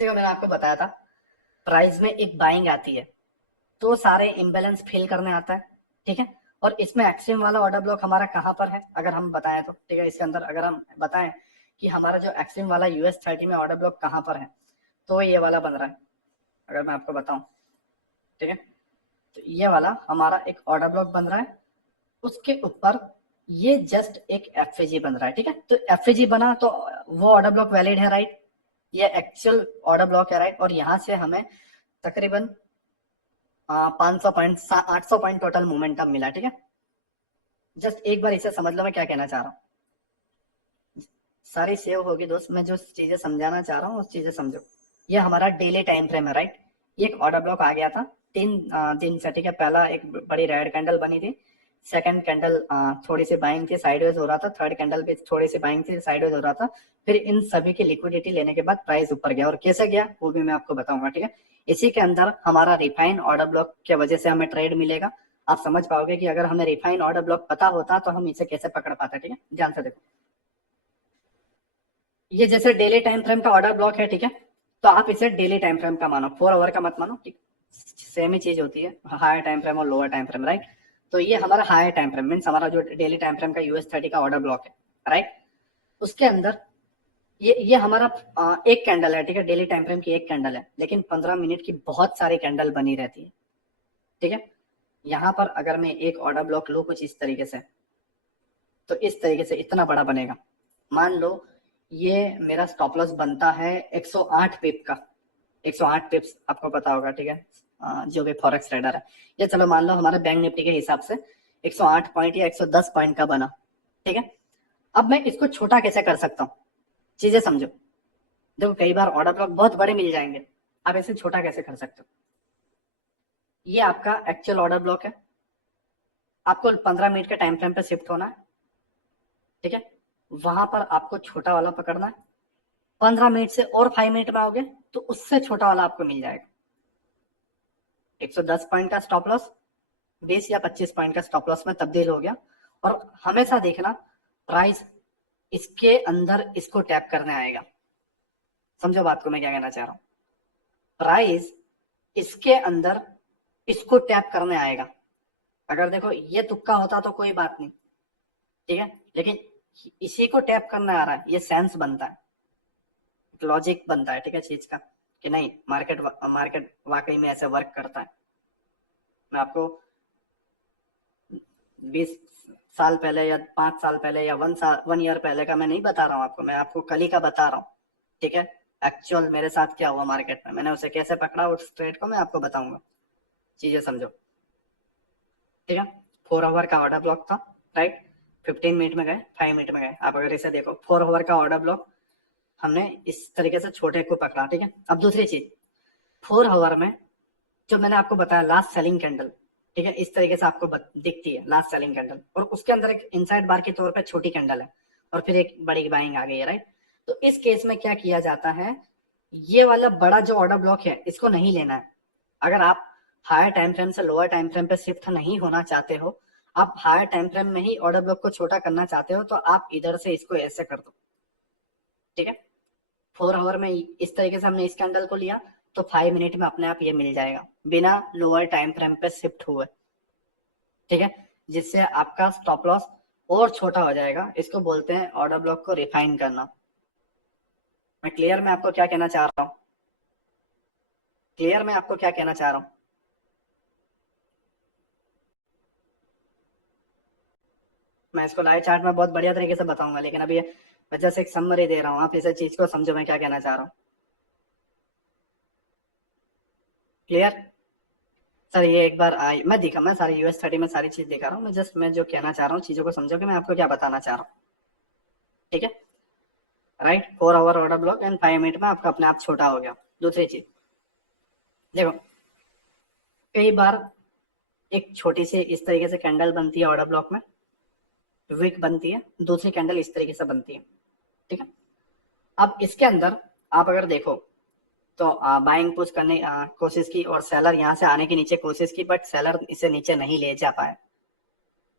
देखो मैंने आपको बताया था, प्राइस में एक बाइंग आती है तो सारे इम्बेलेंस फिल करने आता है, ठीक है। और इसमें एक्सट्रीम वाला ऑर्डर ब्लॉक हमारा कहाँ पर है, अगर हम बताएं तो, ठीक है, इसके अंदर अगर हम बताएं कि हमारा जो एक्सट्रीम वाला US30 में ऑर्डर ब्लॉक कहाँ पर है, तो ये वाला बन रहा है, अगर मैं आपको बताऊं, ठीक है, तो ये वाला हमारा एक ऑर्डर ब्लॉक बन रहा है, उसके ऊपर ये जस्ट एक एफएजी बन रहा है, ठीक है। तो एफएजी बना तो वो ऑर्डर ब्लॉक वैलिड है, राइट? ये एक्चुअल ऑर्डर ब्लॉक है, राइट? और यहाँ से हमें तकरीबन 500 पॉइंट 800 पॉइंट टोटल मोमेंटम मिला, ठीक है। जस्ट एक बार इसे समझ लो मैं क्या कहना चाह रहा हूँ, सारी सेव होगी दोस्त, मैं जो चीजें समझाना चाह रहा हूँ उस चीजें समझो। ये हमारा डेली टाइम फ्रेम है, राइट? ये एक ऑर्डर ब्लॉक आ गया था 3 दिन से, ठीक है। पहला एक बड़ी रेड कैंडल बनी थी, सेकंड कैंडल थोड़ी सी बाइंग थी, साइडवेज हो रहा था, थर्ड कैंडल भी थोड़ी सी बाइंग थी, साइडवेज हो रहा था। फिर इन सभी की लिक्विडिटी लेने के बाद प्राइस ऊपर गया, और कैसे गया वो भी मैं आपको बताऊंगा, ठीक है। इसी के अंदर हमारा रिफाइन ऑर्डर ब्लॉक की वजह से हमें ट्रेड मिलेगा। आप समझ पाओगे कि अगर हमें रिफाइन ऑर्डर ब्लॉक पता होता तो हम इसे कैसे पकड़ पाते, ठीक है। ध्यान से देखो, ये जैसे डेली टाइम फ्रेम का ऑर्डर ब्लॉक है, ठीक है, तो आप इसे डेली टाइम फ्रेम का मानो, 4 आवर का मत मानो, ठीक। सेम ही चीज होती है, हायर टाइम फ्रेम और लोअर टाइम फ्रेम, राइट? तो ये हमारा हायर टाइम फ्रेम मीन्स हमारा जो डेली टाइम फ्रेम का US30 का ऑर्डर ब्लॉक है, राइट? उसके अंदर ये हमारा एक कैंडल है, ठीक है, डेली टाइम फ्रेम की एक कैंडल है, लेकिन 15 मिनट की बहुत सारी कैंडल बनी रहती है, ठीक है। यहाँ पर अगर मैं एक ऑर्डर ब्लॉक लूँ कुछ इस तरीके से, तो इस तरीके से इतना बड़ा बनेगा। मान लो ये मेरा स्टॉप लॉस बनता है 108 पिप का, 108 पिप्स आपको पता होगा, ठीक है, जो भी फॉरेक्स ट्रेडर है। ये चलो मान लो हमारे बैंक निफ्टी के हिसाब से 108 पॉइंट या 110 पॉइंट का बना, ठीक है। अब मैं इसको छोटा कैसे कर सकता हूँ, चीजें समझो। देखो कई बार ऑर्डर ब्लॉक बहुत बड़े मिल जाएंगे, आप इसे छोटा कैसे कर सकते हो। ये आपका एक्चुअल ऑर्डर ब्लॉक है, आपको 15 मिनट के टाइम फ्रेम पे शिफ्ट होना है, ठीक है। वहां पर आपको छोटा वाला पकड़ना है, 15 मिनट से और 5 मिनट में आओगे तो उससे छोटा वाला आपको मिल जाएगा। 110 पॉइंट का स्टॉप लॉस 20 या 25 पॉइंट का स्टॉप लॉस में तब्दील हो गया। और हमेशा देखना प्राइस इसके अंदर इसको टैप करने आएगा, समझो बात को मैं क्या कहना चाह रहा हूँ। प्राइस इसके अंदर इसको टैप करने आएगा। अगर देखो ये तुक्का होता तो कोई बात नहीं, ठीक है, लेकिन इसी को टैप करना आ रहा है, ये सेंस बनता है, लॉजिक बनता है, ठीक है, चीज का कि नहीं मार्केट मार्केट वाकई में ऐसे वर्क करता है। मैं आपको 20 साल पहले या 5 साल पहले या 1 ईयर पहले का मैं नहीं बता रहा हूँ आपको, मैं आपको कल ही का बता रहा हूँ, ठीक है। एक्चुअल मेरे साथ क्या हुआ मार्केट में, मैंने उसे कैसे पकड़ा उस ट्रेड को मैं आपको बताऊंगा, चीजें समझो, ठीक है। 4 आवर का ऑर्डर ब्लॉक था, राइट। 15 मिनट में गए, 5 मिनट में गए। आप अगर इसे देखो 4 आवर का ऑर्डर ब्लॉक हमने इस तरीके से छोटे को पकड़ा, ठीक है। अब दूसरी चीज, 4 आवर में जो मैंने आपको बताया लास्ट सेलिंग कैंडल, ठीक है, इस तरीके से आपको दिखती है लास्ट सेलिंग कैंडल, और उसके अंदर एक इनसाइड बार के तौर पे छोटी कैंडल है और फिर एक बड़ी बाइंग आ गई है, राइट। तो इस केस में क्या किया जाता है, ये वाला बड़ा जो ऑर्डर ब्लॉक है इसको नहीं लेना है। अगर आप हायर टाइम फ्रेम से लोअर टाइम फ्रेम पे शिफ्ट नहीं होना चाहते हो, आप हायर टाइम फ्रेम में ही ऑर्डर ब्लॉक को छोटा करना चाहते हो, तो आप इधर से इसको ऐसे कर दो, ठीक है। 4 आवर में इस तरीके से हमने इस कैंडल को लिया, तो 5 मिनट में अपने आप ये मिल जाएगा बिना लोअर टाइम फ्रेम पे शिफ्ट हुए, ठीक है, जिससे आपका स्टॉप लॉस और छोटा हो जाएगा। इसको बोलते हैं ऑर्डर ब्लॉक को रिफाइन करना। मैं क्लियर में आपको क्या कहना चाह रहा हूँ, क्लियर में आपको क्या कहना चाह रहा हूँ। मैं इसको लाइव चार्ट में बहुत बढ़िया तरीके से बताऊंगा, लेकिन अभी मैं जस्ट एक समरी दे रहा हूँ, आप इस चीज को समझो मैं क्या कहना चाह रहा हूँ। क्लियर सर, ये एक बार आई मैं सारी US 30 में सारी चीज दिखा रहा हूँ, मैं जो कहना चाह रहा हूँ चीजों को समझो कि मैं आपको क्या बताना चाह रहा हूँ, ठीक है, right. 4 hour order block and 5 minute में आपका अपने आप छोटा हो गया। दूसरी चीज देखो, कई बार एक छोटी सी इस तरीके से कैंडल बनती है ऑर्डर ब्लॉक में, विक बनती है, दूसरी कैंडल इस तरीके से बनती है, ठीक है। अब इसके अंदर आप अगर देखो तो बाइंग पुश करने कोशिश की और सेलर यहाँ से आने की नीचे कोशिश की, बट सेलर इसे नीचे नहीं ले जा पाए,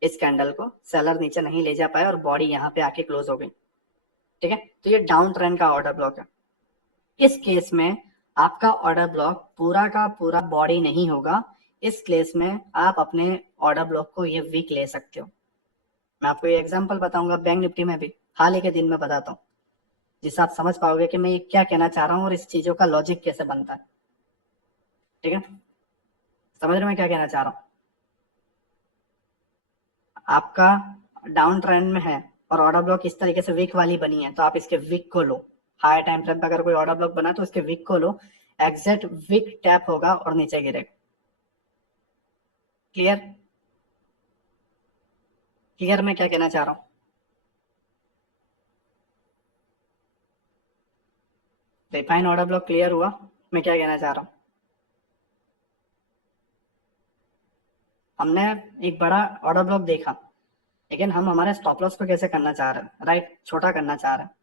इस कैंडल को सेलर नीचे नहीं ले जा पाए और बॉडी यहाँ पे आके क्लोज हो गई, ठीक है। तो ये डाउन ट्रेंड का ऑर्डर ब्लॉक है। इस केस में आपका ऑर्डर ब्लॉक पूरा का पूरा बॉडी नहीं होगा, इस केस में आप अपने ऑर्डर ब्लॉक को ये वीक ले सकते हो। मैं आपको ये एग्जांपल बताऊंगा बैंक निफ्टी में भी, हाल ही के दिन में बताता हूँ, जिससे आप समझ पाओगे कि मैं ये क्या कहना चाह रहा हूँ और इस चीजों का लॉजिक कैसे बनता है, ठीक है। समझ रहे मैं क्या कहना चाह रहा हूँ। आपका डाउन ट्रेंड में है और ऑर्डर ब्लॉक इस तरीके से वीक वाली बनी है, तो आप इसके वीक को लो। हायर टाइम फ्रेम पर अगर कोई ऑर्डर ब्लॉक बना तो इसके वीक को लो, एग्जैक्ट वीक टैप होगा और नीचे गिरेगा। क्लियर, क्लियर मैं क्या कहना चाह रहा हूँ। रिफाइन ऑर्डर ब्लॉक क्लियर हुआ मैं क्या कहना चाह रहा हूँ। हमने एक बड़ा ऑर्डर ब्लॉक देखा, लेकिन हम हमारे स्टॉप लॉस को कैसे करना चाह रहे हैं, राइट, छोटा करना चाह रहे हैं,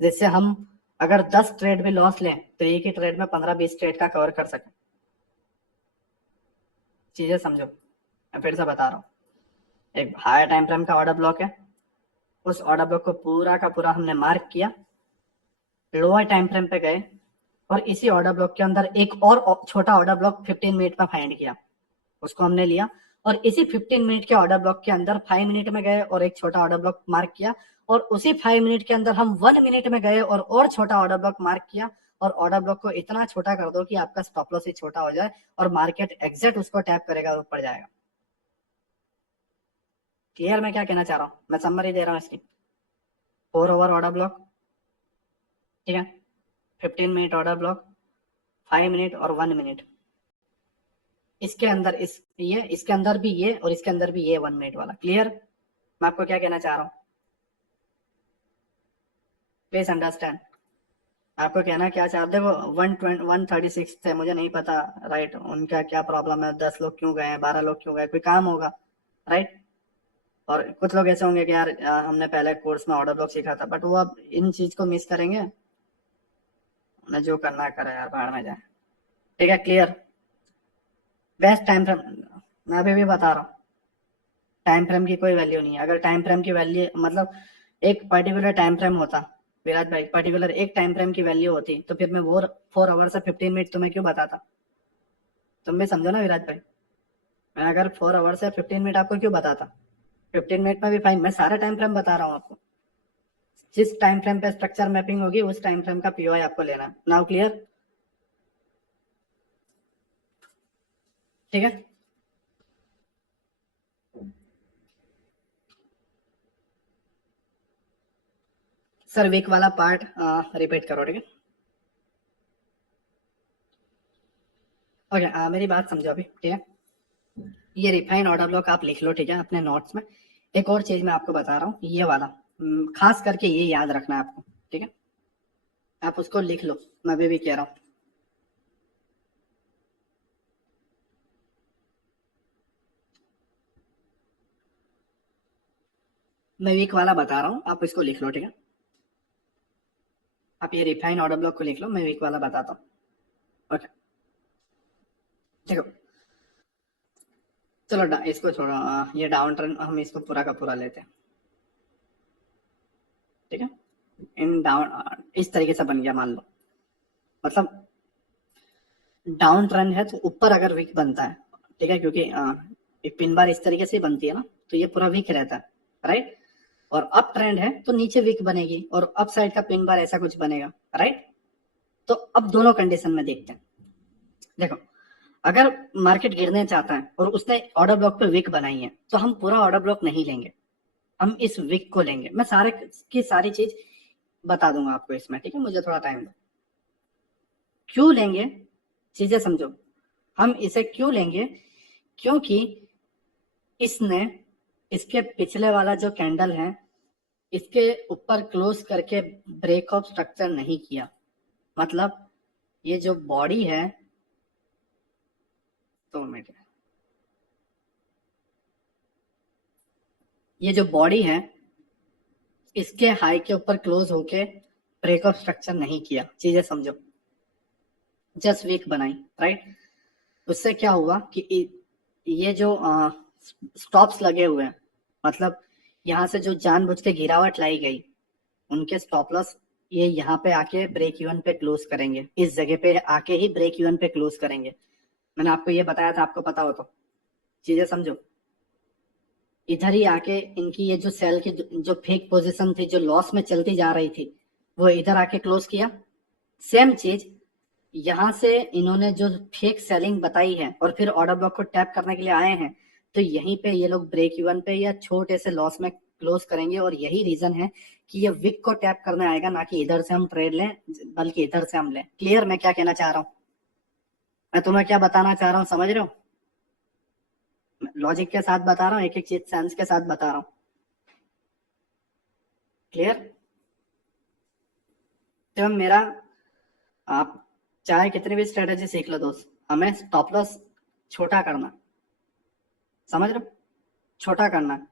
जिससे हम अगर 10 ट्रेड भी लॉस लें तो एक ही ट्रेड में 15-20 ट्रेड का कवर कर सकें। चीजें समझो, मैं फिर से बता रहा हूँ। एक हायर टाइम फ्रेम का ऑर्डर ब्लॉक है, उस ऑर्डर ब्लॉक को पूरा का पूरा हमने मार्क किया, लोअर टाइम फ्रेम पे गए और इसी ऑर्डर ब्लॉक के अंदर एक और छोटा ऑर्डर ब्लॉक 15 मिनट में फाइंड किया, उसको हमने लिया और इसी 15 मिनट के ऑर्डर ब्लॉक के अंदर 5 मिनट में गए और एक छोटा ऑर्डर ब्लॉक मार्क किया, और उसी 5 मिनट के अंदर हम 1 मिनट में गए और छोटा ऑर्डर ब्लॉक मार्क किया, और ऑर्डर ब्लॉक को इतना छोटा कर दो कि आपका स्टॉप लॉस ही छोटा हो जाए और मार्केट एग्जैक्ट उसको टैप करेगा और ऊपर जाएगा। क्लियर मैं क्या कहना चाह रहा हूँ, मैं समरी दे रहा हूँ इसकी। 4 आवर ऑर्डर ब्लॉक, ठीक है, 15 मिनट ऑर्डर ब्लॉक, 5 मिनट और 1 मिनट, इसके अंदर इसके अंदर भी ये और इसके अंदर भी ये 1 मिनट वाला। क्लियर मैं आपको क्या कहना चाह रहा हूँ, प्लीज अंडरस्टैंड। आपको कहना क्या चाहते हो, 136 थे, मुझे नहीं पता, राइट, उनका क्या प्रॉब्लम है, 10 लोग क्यों गए, 12 लोग क्यों गए, कोई काम होगा, राइट। और कुछ लोग ऐसे होंगे कि यार हमने पहले कोर्स में ऑर्डर ब्लॉक सीखा था, बट वो अब इन चीज को मिस करेंगे, उन्हें जो करना करे यार, बाहर में जाए, ठीक है। क्लियर, बेस्ट टाइम फ्रेम मैं अभी भी बता रहा हूँ, टाइम फ्रेम की कोई वैल्यू नहीं है। अगर टाइम फ्रेम की वैल्यू मतलब एक पर्टिकुलर टाइम फ्रेम होता विराज भाई, पर्टिकुलर एक टाइम फ्रेम की वैल्यू होती तो फिर मैं वो 4 आवर से 15 मिनट तुम्हें क्यों बताता? तुम भी समझो ना विराज भाई, मैं अगर 4 आवर से 15 मिनट आपको क्यों बताता? 15 मिनट में भी फाइन, मैं सारा टाइम फ्रेम बता रहा हूँ आपको। जिस टाइम फ्रेम पे स्ट्रक्चर मैपिंग होगी उस टाइम फ्रेम का पीओआई आपको लेना। Now clear? ठीक है। सर वीक वाला पार्ट रिपीट करो, ठीक है? ओके, मेरी बात समझो अभी, ठीक है? ये रिफाइन ऑर्डर ब्लॉक आप लिख लो, ठीक है, अपने नोट्स में। एक और चीज मैं आपको बता रहा हूँ, ये वाला खास करके ये याद रखना है आपको, ठीक है? आप उसको लिख लो, मैं अभी भी कह रहा हूँ। मैं वीक वाला बता रहा हूँ, आप इसको लिख लो, ठीक है? आप ये रिफाइन ऑर्डर ब्लॉक को लिख लो, मैं वीक वाला बताता हूँ। ओके, देखो, चलो इसको छोड़ो, ये डाउन ट्रेंड हम इसको पूरा का पूरा लेते हैं, ठीक है? इन डाउन इस तरीके से बन गया, मान लो, मतलब डाउन ट्रेंड है तो ऊपर अगर वीक बनता है, ठीक है, क्योंकि एक पिन बार इस तरीके से बनती है ना, तो ये पूरा वीक रहता है, राइट? और अप ट्रेंड है तो नीचे वीक बनेगी, और अप साइड का पिन बार ऐसा कुछ बनेगा, राइट? तो अब दोनों कंडीशन में देखते हैं। देखो, अगर मार्केट गिरने चाहता है और उसने ऑर्डर ब्लॉक पे वीक बनाई है, तो हम पूरा ऑर्डर ब्लॉक नहीं लेंगे, हम इस वीक को लेंगे। मैं सारे की सारी चीज बता दूंगा आपको इसमें, ठीक है? मुझे थोड़ा टाइम दो। क्यों लेंगे, चीजें समझो। हम इसे क्यों लेंगे? क्योंकि इसने, इसके पिछले वाला जो कैंडल है, इसके ऊपर क्लोज करके ब्रेक ऑफ स्ट्रक्चर नहीं किया। मतलब ये जो बॉडी है, 2 मिनट, ये जो बॉडी है इसके हाई के ऊपर क्लोज होके ब्रेक ऑफ स्ट्रक्चर नहीं किया, चीजें समझो। जस्ट वीक बनाई, राइट? उससे क्या हुआ कि ये जो स्टॉप्स लगे हुए हैं, मतलब यहाँ से जो जानबूझ के गिरावट लाई गई, उनके स्टॉप लॉस ये यहाँ पे आके ब्रेक इवन पे क्लोज करेंगे, इस जगह पे आके ही ब्रेक इवन पे क्लोज करेंगे। मैंने आपको ये बताया था, आपको पता हो तो। चीजें समझो, इधर ही आके इनकी ये जो सेल की जो फेक पोजीशन थी, जो लॉस में चलती जा रही थी, वो इधर आके क्लोज किया। सेम चीज यहाँ से इन्होंने जो फेक सेलिंग बताई है और फिर ऑर्डर ब्लॉक को टैप करने के लिए आए हैं, तो यहीं पे ये लोग ब्रेक इवन पे या छोटे से लॉस में क्लोज करेंगे, और यही रीजन है कि ये विक को टैप करने आएगा, ना कि इधर से हम ट्रेड लें, बल्कि इधर से हम लें। क्लियर मैं क्या कहना चाह रहा हूँ? मैं तुम्हें क्या बताना चाह रहा हूँ, समझ रहे हो? लॉजिक के साथ बता रहा हूँ, एक एक चीज सेंस के साथ बता रहा हूँ। क्लियर? जब मेरा, आप चाहे कितनी भी स्ट्रेटेजी सीख लो दोस्त, हमें स्टॉप लॉस छोटा करना, समझ रहे हो? छोटा करना।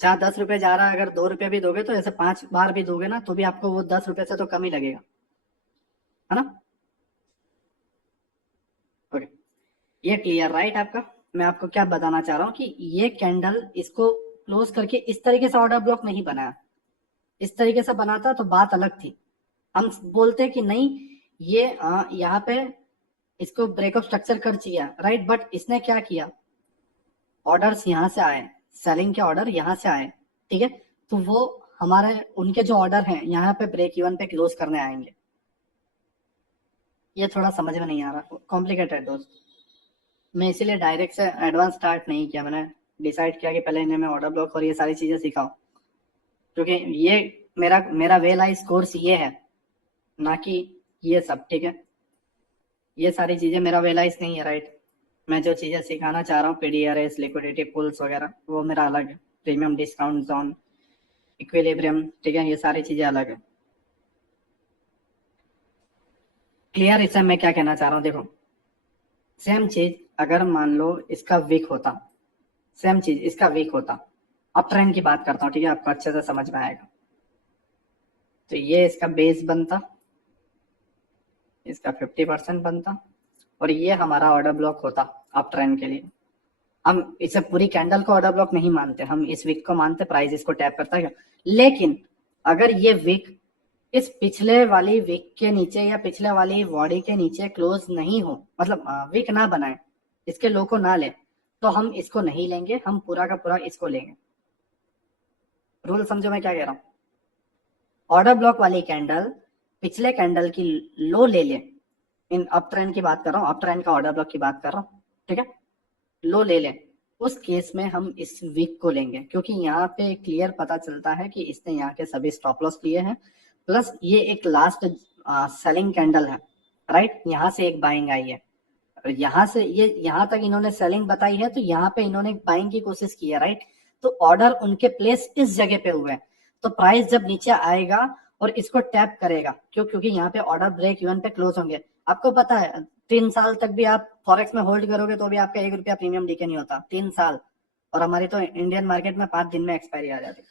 चाहे 10 रुपए जा रहा है, अगर 2 रुपए भी दोगे तो ऐसे 5 बार भी दोगे ना, तो भी आपको वो 10 रुपए से तो कम ही लगेगा, है ना? ओके, ये क्लियर राइट आपका? मैं आपको क्या बताना चाह रहा हूँ कि ये कैंडल इसको क्लोज करके इस तरीके से ऑर्डर ब्लॉक नहीं बनाया। इस तरीके से बनाता तो बात अलग थी, हम बोलते कि नहीं, ये यहाँ पे इसको ब्रेक ऑफ स्ट्रक्चर कर चाहिए, राइट? बट इसने क्या किया, ऑर्डर्स यहाँ से आए, सेलिंग के ऑर्डर यहाँ से आए, ठीक है? तो वो हमारे उनके जो ऑर्डर हैं यहाँ पे ब्रेक इवन पे क्लोज करने आएंगे। ये थोड़ा समझ में नहीं आ रहा, कॉम्प्लिकेटेड दोस्त। मैं इसीलिए डायरेक्ट से एडवांस स्टार्ट नहीं किया, मैंने डिसाइड किया कि पहले इन्हें मैं ऑर्डर ब्लॉक और ये सारी चीजें सिखाऊं, क्योंकि ये मेरा मेरा वे लाइस कोर्स ये है, ना कि ये सब, ठीक है? ये सारी चीजें मेरा वे लाइस नहीं है, राइट? मैं जो चीजें सिखाना चाह रहा हूँ, पीडीआरएस, लिक्विडिटी पुल्स वगैरह, वो मेरा अलग है। प्रीमियम डिस्काउंट जोन, इक्विलिब्रियम, ठीक है, ये सारी चीजें अलग है। क्लियर? इससे मैं क्या कहना चाह रहा हूँ, देखो, सेम चीज अगर मान लो इसका वीक होता, सेम चीज इसका वीक होता, अप ट्रेंड की बात करता हूँ, ठीक है, आपको अच्छे से समझ में आएगा। तो ये इसका बेस बनता, इसका 50% बनता, और ये हमारा ऑर्डर ब्लॉक होता अप ट्रेंड के लिए। हम इसे पूरी कैंडल को ऑर्डर ब्लॉक नहीं मानते, हम इस वीक को मानते, प्राइस इसको टैप करता है। लेकिन अगर ये विक इस पिछले वाली विक के नीचे या पिछले वाली बॉडी के नीचे क्लोज नहीं हो, मतलब विक ना बनाए, इसके लो को ना ले, तो हम इसको नहीं लेंगे, हम पूरा का पूरा इसको लेंगे। रूल समझो मैं क्या कह रहा हूँ। ऑर्डर ब्लॉक वाली कैंडल पिछले कैंडल की लो ले ले, इन अप ट्रेंड की बात कर रहा हूँ, अप ट्रेंड का ऑर्डर ब्लॉक की बात कर रहा हूँ, ठीक है, लो ले ले, उस केस में हम इस वीक को लेंगे, क्योंकि यहाँ पे क्लियर पता चलता है कि इसने यहाँ के सभी स्टॉप लॉस लिए हैं, प्लस ये एक लास्ट सेलिंग कैंडल है, राइट, यहाँ से एक बाइंग आई है, यहाँ से ये यहाँ तक इन्होंने सेलिंग बताई है, तो यहाँ पे इन्होंने बाइंग की कोशिश की है, राइट, तो ऑर्डर उनके प्लेस इस जगह पे हुए हैं, तो प्राइस जब नीचे आएगा और इसको टैप करेगा, क्योंकि यहाँ पे ऑर्डर ब्रेक इवन पे क्लोज होंगे। आपको पता है 3 साल तक भी आप फॉरेक्स में होल्ड करोगे तो भी आपका 1 रुपया प्रीमियम डीके नहीं होता, 3 साल, और हमारी तो इंडियन मार्केट में 5 दिन में एक्सपायरी आ जाती।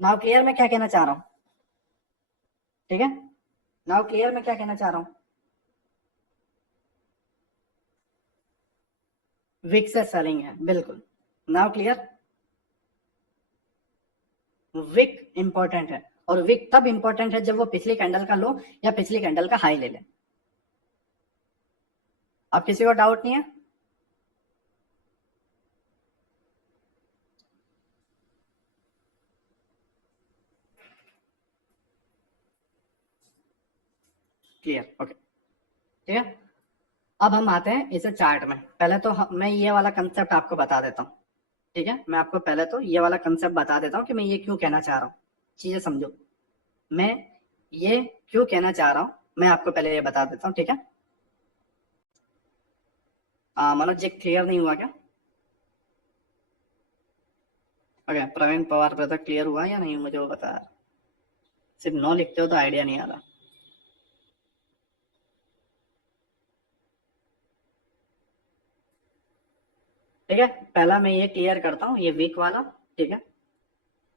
नाउ क्लियर मैं क्या कहना चाह रहा हूँ, ठीक है, नाउ क्लियर मैं क्या कहना चाह रहा हूँ। विक से सेलिंग है, बिल्कुल, नाउ क्लियर। विक इंपॉर्टेंट है, और विक तब इंपॉर्टेंट है जब वो पिछली कैंडल का लो या पिछली कैंडल का हाई ले ले। अब किसी को डाउट नहीं है? क्लियर, ओके, ठीक है। अब हम आते हैं इसे चार्ट में। पहले तो मैं ये वाला कंसेप्ट आपको बता देता हूँ, ठीक है, मैं आपको पहले तो ये वाला कंसेप्ट बता देता हूँ कि मैं ये क्यों कहना चाह रहा हूँ, चीजें समझो। मैं ये क्यों कहना चाह रहा हूँ, मैं आपको पहले ये बता देता हूँ, ठीक है। मनोज जी क्लियर नहीं हुआ क्या? Okay, Praveen Pawar brother clear हुआ या नहीं, मुझे वो बता। सिर्फ नो लिखते हो तो आइडिया नहीं आ रहा। ठीक है, पहला मैं ये क्लियर करता हूँ, ये वीक वाला, ठीक है,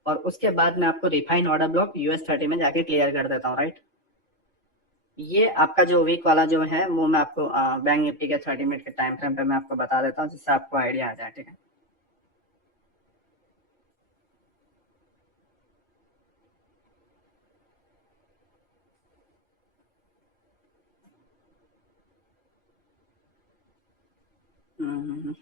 और उसके बाद मैं आपको रिफाइन ऑर्डर ब्लॉक US30 में जाके क्लियर कर देता हूँ, राइट। ये आपका जो वीक वाला जो है वो मैं आपको बैंक निफ्टी के 30 मिनट के टाइम फ्रेम पे मैं आपको बता देता हूँ, जिससे आपको आइडिया आ जाए, ठीक है। हम्म,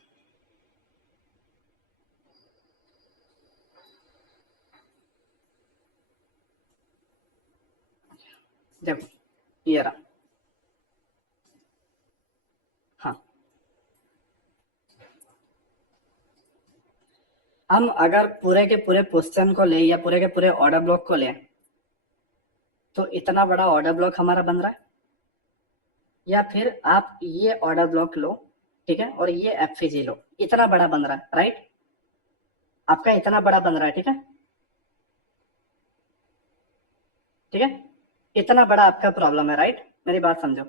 देखो ये रहा, हाँ, हम अगर पूरे के पूरे पोस्टन को ले या पूरे के पूरे ऑर्डर ब्लॉक को ले, तो इतना बड़ा ऑर्डर ब्लॉक हमारा बन रहा है, या फिर आप ये ऑर्डर ब्लॉक लो, ठीक है, और ये एफजी लो, इतना बड़ा बन रहा है, राइट, आपका इतना बड़ा बन रहा है, ठीक है, ठीक है, इतना बड़ा आपका प्रॉब्लम है, राइट, मेरी बात समझो,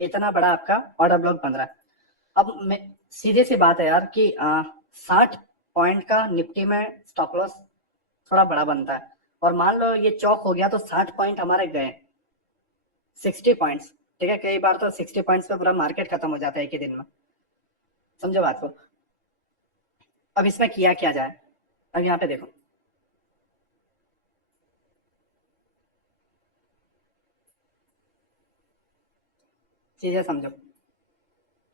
इतना बड़ा आपका ऑर्डर ब्लॉक बन रहा है। अब मैं सीधे सी बात है यार कि 60 पॉइंट का निफ्टी में स्टॉप लॉस थोड़ा बड़ा बनता है, और मान लो ये चौक हो गया तो 60 पॉइंट हमारे गए, 60 पॉइंट्स, ठीक है, कई बार तो 60 पॉइंट्स पे पूरा मार्केट खत्म हो जाता है एक ही दिन में, समझो बात को। अब इसमें किया क्या जाए, अब यहाँ पे देखो, चीजें समझो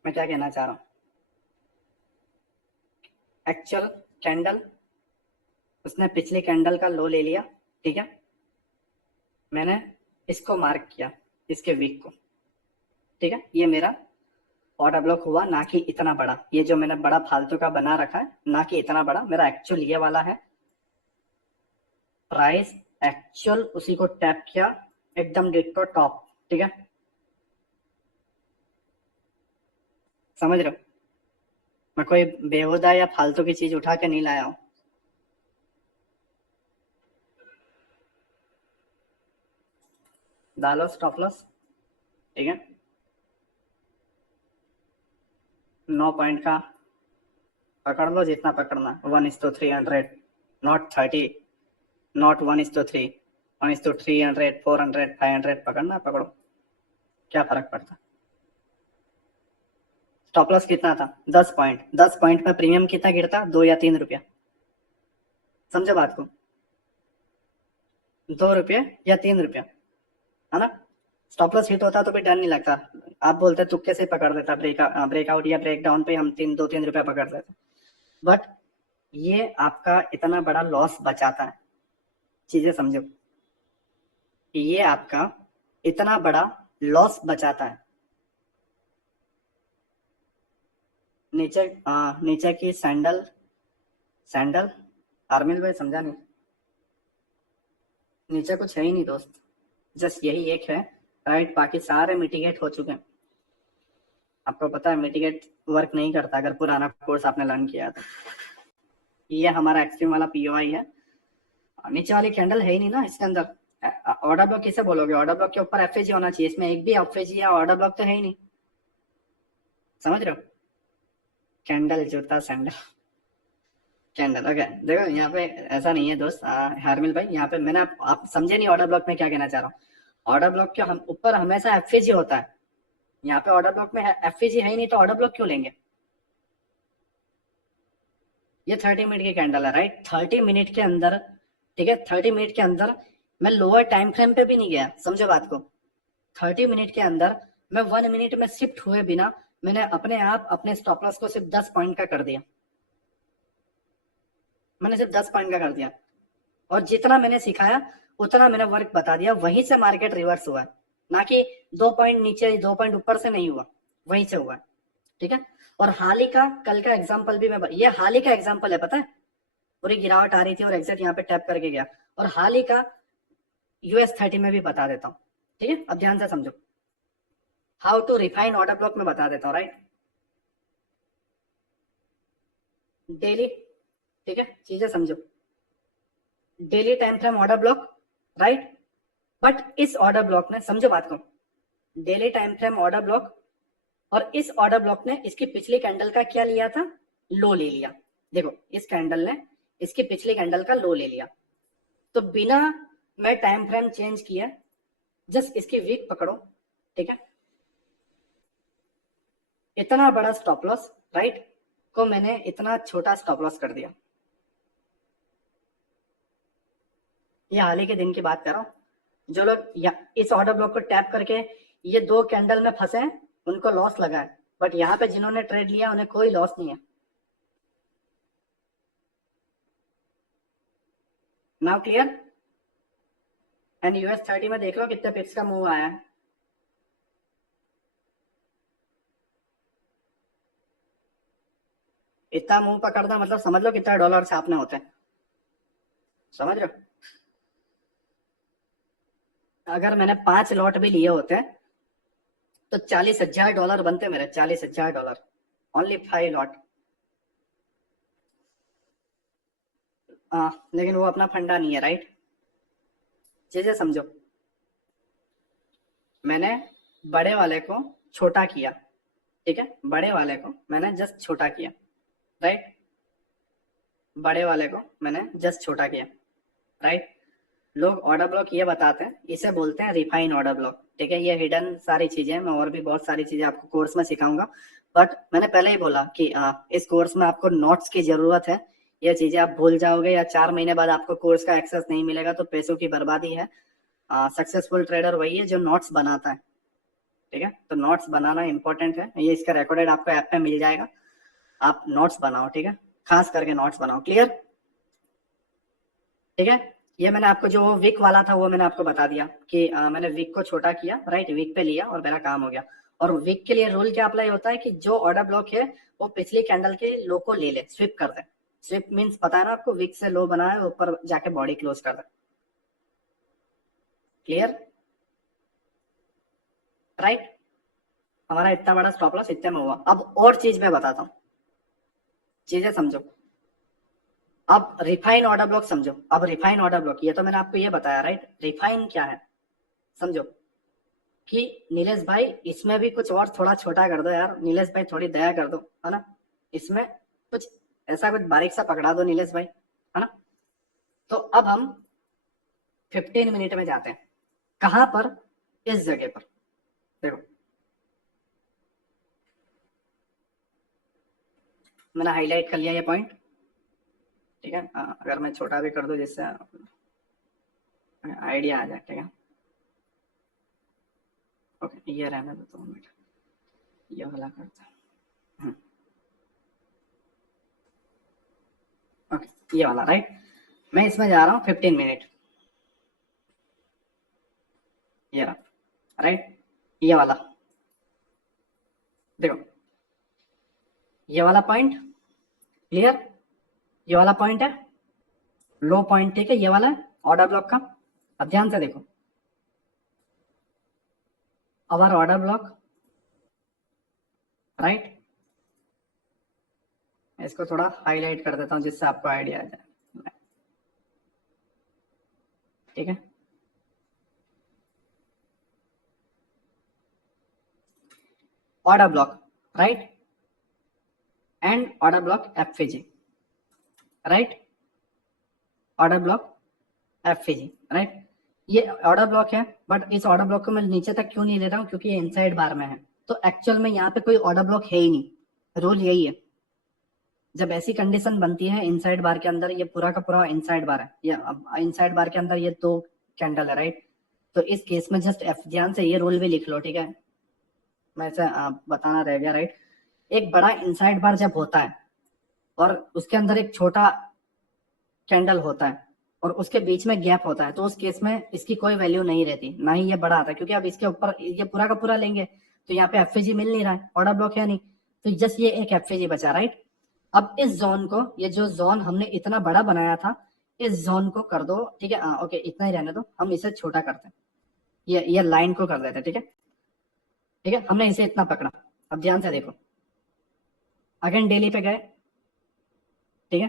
मैं क्या कहना चाह रहा हूँ। एक्चुअल कैंडल, उसने पिछली कैंडल का लो ले लिया, ठीक है, मैंने इसको मार्क किया, इसके वीक को, ठीक है, ये मेरा ऑर्डर ब्लॉक हुआ, ना कि इतना बड़ा, ये जो मैंने बड़ा फालतू का बना रखा है, ना कि इतना बड़ा, मेरा एक्चुअल ये वाला है, प्राइस एक्चुअल उसी को टैप किया, एकदम डिट्टो टॉप, ठीक है, समझ रहे हो, मैं कोई बेहुदा या फालतू की चीज उठा के नहीं लाया हूं। डालो स्टॉप लॉस, ठीक है, 9 पॉइंट का पकड़ लो, जितना पकड़ना, 1:300, नॉट 30, नॉट 1:3, 1:300, 400, 500 पकड़ना, पकड़ो, क्या फर्क पड़ता। स्टॉप लॉस कितना था? 10 पॉइंट, 10 पॉइंट में प्रीमियम कितना गिरता? 2 या 3 रुपया, समझो बात को। 2 रुपये या 3 रुपये, है ना। स्टॉप लॉस हिट होता तो भी डर नहीं लगता, आप बोलते तुक्के से पकड़ देता, ब्रेकआउट या ब्रेक डाउन पे हम 2-3 रुपया पकड़ लेते। बट ये आपका इतना बड़ा लॉस बचाता है, चीजें समझो, ये आपका इतना बड़ा लॉस बचाता है। नीचे नीचे की सैंडल सैंडल आर्मिल भाई समझा नहीं, नीचे कुछ है ही नहीं दोस्त, जस्ट यही एक है, राइट। बाकी सारे मिटिगेट हो चुके हैं। आपको पता है मिटिगेट वर्क नहीं करता अगर पुराना कोर्स आपने लर्न किया तो। ये हमारा एक्सट्रीम वाला पीओआई है, नीचे वाली कैंडल है ही नहीं ना इसके अंदर। ऑर्डर ब्लॉक किसे बोलोगे, ऑर्डर ब्लॉक के ऊपर एफएजी होना चाहिए, इसमें एक भी एफएजी या ऑर्डर ब्लॉक तो है ही नहीं, समझ रहे हो। कैंडल जूता सैंडल कैंडल, ओके। देखो यहाँ पे ऐसा नहीं है दोस्त, हारमिल भाई, यहाँ पे मैंने आप समझे नहीं ऑर्डर ब्लॉक में क्या कहना चाह रहा हूँ। ऑर्डर ब्लॉक के हम ऊपर हमेशा एफएजी होता है, यहाँ पे ऑर्डर ब्लॉक में एफएजी है ही नहीं तो ऑर्डर ब्लॉक क्यों लेंगे। ये 30 मिनट की कैंडल है, राइट। 30 मिनट के अंदर, ठीक है, 30 मिनट के अंदर मैं लोअर टाइम फ्रेम पे भी नहीं गया, समझो बात को। 30 मिनट के अंदर मैं 1 मिनट में शिफ्ट हुए बिना मैंने अपने आप अपने स्टॉप लॉस को सिर्फ 10 पॉइंट का कर दिया, मैंने सिर्फ 10 पॉइंट का कर दिया, और जितना मैंने सिखाया उतना मैंने वर्क बता दिया, वहीं से मार्केट रिवर्स हुआ है, ना कि 2 पॉइंट नीचे 2 पॉइंट ऊपर से नहीं हुआ, वहीं से हुआ है, ठीक है। और हाल ही का कल का एग्जाम्पल भी ये हाल ही का एग्जाम्पल है, पता है, पूरी गिरावट आ रही थी और एग्जिट यहाँ पे टैप करके गया, और हाल ही का US 30 में भी बता देता हूँ, ठीक है। अब ध्यान से समझो, how to refine order block में बता देता हूँ, राइट। डेली, ठीक है, चीजें समझो, daily time frame order block, right. But इस ऑर्डर ब्लॉक ने, समझो बात को, daily time frame order block, और इस ऑर्डर ब्लॉक ने इसकी पिछली कैंडल का क्या लिया था, लो ले लिया। देखो इस कैंडल ने इसकी पिछली कैंडल का लो ले लिया, तो बिना मैं टाइम फ्रेम चेंज किया जस्ट इसकी वीक पकड़ो, ठीक है। इतना बड़ा स्टॉप लॉस, राइट, को मैंने इतना छोटा स्टॉप लॉस कर दिया। ये हाल ही के दिन की बात कर रहा हूँ, जो लोग इस ऑर्डर ब्लॉक को टैप करके ये 2 कैंडल में फंसे हैं उनको लॉस लगा है, बट यहाँ पे जिन्होंने ट्रेड लिया उन्हें कोई लॉस नहीं है। Now clear. एंड US 30 में देख लो कितने पिप्स का मूव आया है, इतना मूव पकड़ना मतलब समझ लो कितना डॉलर छापने होते हैं, समझ रहे हो। अगर मैंने 5 लॉट भी लिए होते तो $40,000 बनते मेरे, $40,000, ओनली 5 लॉट। लेकिन वो अपना फंडा नहीं है, राइट। चीजें समझो, मैंने बड़े वाले को छोटा किया, ठीक है, बड़े वाले को मैंने जस्ट छोटा किया, राइट, बड़े वाले को मैंने जस्ट छोटा किया, राइट। लोग ऑर्डर ब्लॉक ये बताते हैं, इसे बोलते हैं रिफाइन ऑर्डर ब्लॉक, ठीक है। ये हिडन सारी चीजें, मैं और भी बहुत सारी चीजें आपको कोर्स में सिखाऊंगा, बट मैंने पहले ही बोला कि इस कोर्स में आपको नोट्स की जरूरत है। ये चीजें आप भूल जाओगे या 4 महीने बाद आपको कोर्स का एक्सेस नहीं मिलेगा तो पैसों की बर्बादी है। सक्सेसफुल ट्रेडर वही है जो नोट्स बनाता है, ठीक है। तो नोट्स बनाना इंपॉर्टेंट है, ये इसका रिकॉर्डेड आपको ऐप पे मिल जाएगा, आप नोट्स बनाओ, ठीक है, खास करके नोट्स बनाओ, क्लियर, ठीक है। ये मैंने आपको जो वीक वाला था वो मैंने आपको बता दिया कि मैंने वीक को छोटा किया, राइट, वीक पे लिया और मेरा काम हो गया। और वीक के लिए रूल क्या अप्लाई होता है कि जो ऑर्डर ब्लॉक है वो पिछली कैंडल के लो को ले ले, स्विप कर दे। स्विप मींस पता है ना आपको, वीक से लो बना है ऊपर जाके बॉडी क्लोज कर दे, क्लियर, राइट। हमारा इतना बड़ा स्टॉप लॉस इतने में हुआ। अब और चीज मैं बताता हूँ, चीजें समझो। अब रिफाइन ऑर्डर ब्लॉक समझो, अब रिफाइन ऑर्डर ब्लॉक, ये तो मैंने आपको ये बताया, राइट। रिफाइन क्या है समझो, कि नीलेश भाई इसमें भी कुछ और थोड़ा छोटा कर दो यार, नीलेश भाई थोड़ी दया कर दो, है ना, इसमें कुछ ऐसा कुछ बारीक सा पकड़ा दो नीलेश भाई, है ना। तो अब हम 15 मिनट में जाते हैं, कहां पर, इस जगह पर, देखो मैंने हाईलाइट कर लिया ये पॉइंट, ठीक है। अगर मैं छोटा भी कर दूं जिससे, आइडिया आ जाएगा। ओके, ये रहने दो 2 मिनट, ये वाला करते हैं। ओके, ये वाला राइट। मैं इसमें जा रहा हूँ 15 मिनट, ये रहा राइट। ये वाला देखो, ये वाला पॉइंट क्लियर, ये वाला पॉइंट है लो पॉइंट, ठीक है, ये वाला है ऑर्डर ब्लॉक का। अब ध्यान से देखो, अवर ऑर्डर ब्लॉक राइट, इसको थोड़ा हाईलाइट कर देता हूँ जिससे आपको आइडिया आ जाए, ठीक है। Order block right, and order block FG right, order block FG right. ये ऑर्डर ब्लॉक है, बट इस ऑर्डर ब्लॉक को मैं नीचे तक क्यों नहीं ले रहा हूँ, क्योंकि ये इनसाइड बार में है। तो एक्चुअल में यहाँ पे कोई ऑर्डर ब्लॉक है ही नहीं, रूल यही है। जब ऐसी कंडीशन बनती है इनसाइड बार के अंदर, ये पूरा का पूरा इनसाइड बार है, ये इनसाइड बार के अंदर ये 2 कैंडल है राइट। तो इस केस में जस्ट एफ, ध्यान से ये रूल भी लिख लो, ठीक है, मैं इसे बताना रह गया राइट। एक बड़ा इनसाइड बार जब होता है और उसके अंदर एक छोटा कैंडल होता है और उसके बीच में गैप होता है, तो उस केस में इसकी कोई वैल्यू नहीं रहती, ना ही ये बड़ा आता है, क्योंकि अब इसके ऊपर ये पूरा का पूरा लेंगे तो यहाँ पे एफजी मिल नहीं रहा है, ऑर्डर ब्लॉक है नहीं, तो जस्ट ये एक एफजी बचा राइट। अब इस जोन को, ये जो जोन हमने इतना बड़ा बनाया था, इस जोन को कर दो, ठीक है, ओके, इतना ही रहने दो, हम इसे छोटा करते हैं, ये लाइन को कर देते हैं, ठीक है, ठीक है, हमने इसे इतना पकड़ा। अब ध्यान से देखो, अगेन डेली पे गए, ठीक है,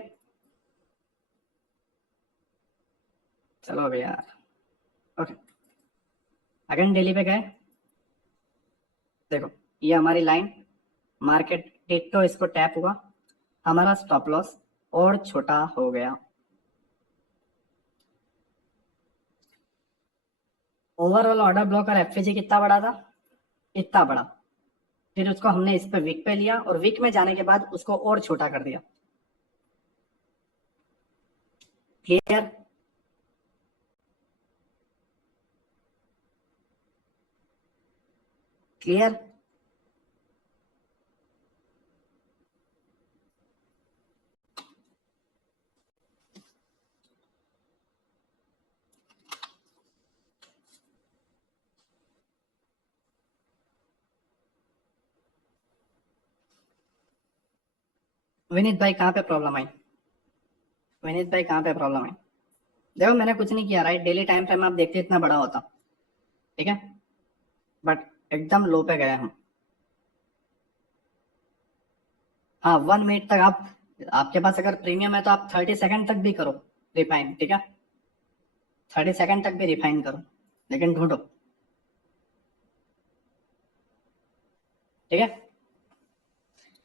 चलो अभी यार, ओके, अगेन डेली पे गए, देखो ये हमारी लाइन, मार्केट डिट्टो इसको टैप हुआ, हमारा स्टॉप लॉस और छोटा हो गया। ओवरऑल ऑर्डर ब्लॉक और एफएजी कितना बड़ा था, इतना बड़ा, फिर उसको हमने इस पे वीक पे लिया और वीक में जाने के बाद उसको और छोटा कर दिया, क्लियर। क्लियर, विनीत भाई कहाँ पे प्रॉब्लम आई, विनीत भाई कहाँ पे प्रॉब्लम आई। देखो मैंने कुछ नहीं किया राइट, डेली टाइम फ्रेम आप देखते इतना बड़ा होता, ठीक है, बट एकदम लो पे गए हम। हाँ 1 मिनट तक आप, आपके पास अगर प्रीमियम है तो आप 30 सेकंड तक भी करो रिफाइन, ठीक है, 30 सेकंड तक भी रिफाइन करो, लेकिन ढूंढो, ठीक है।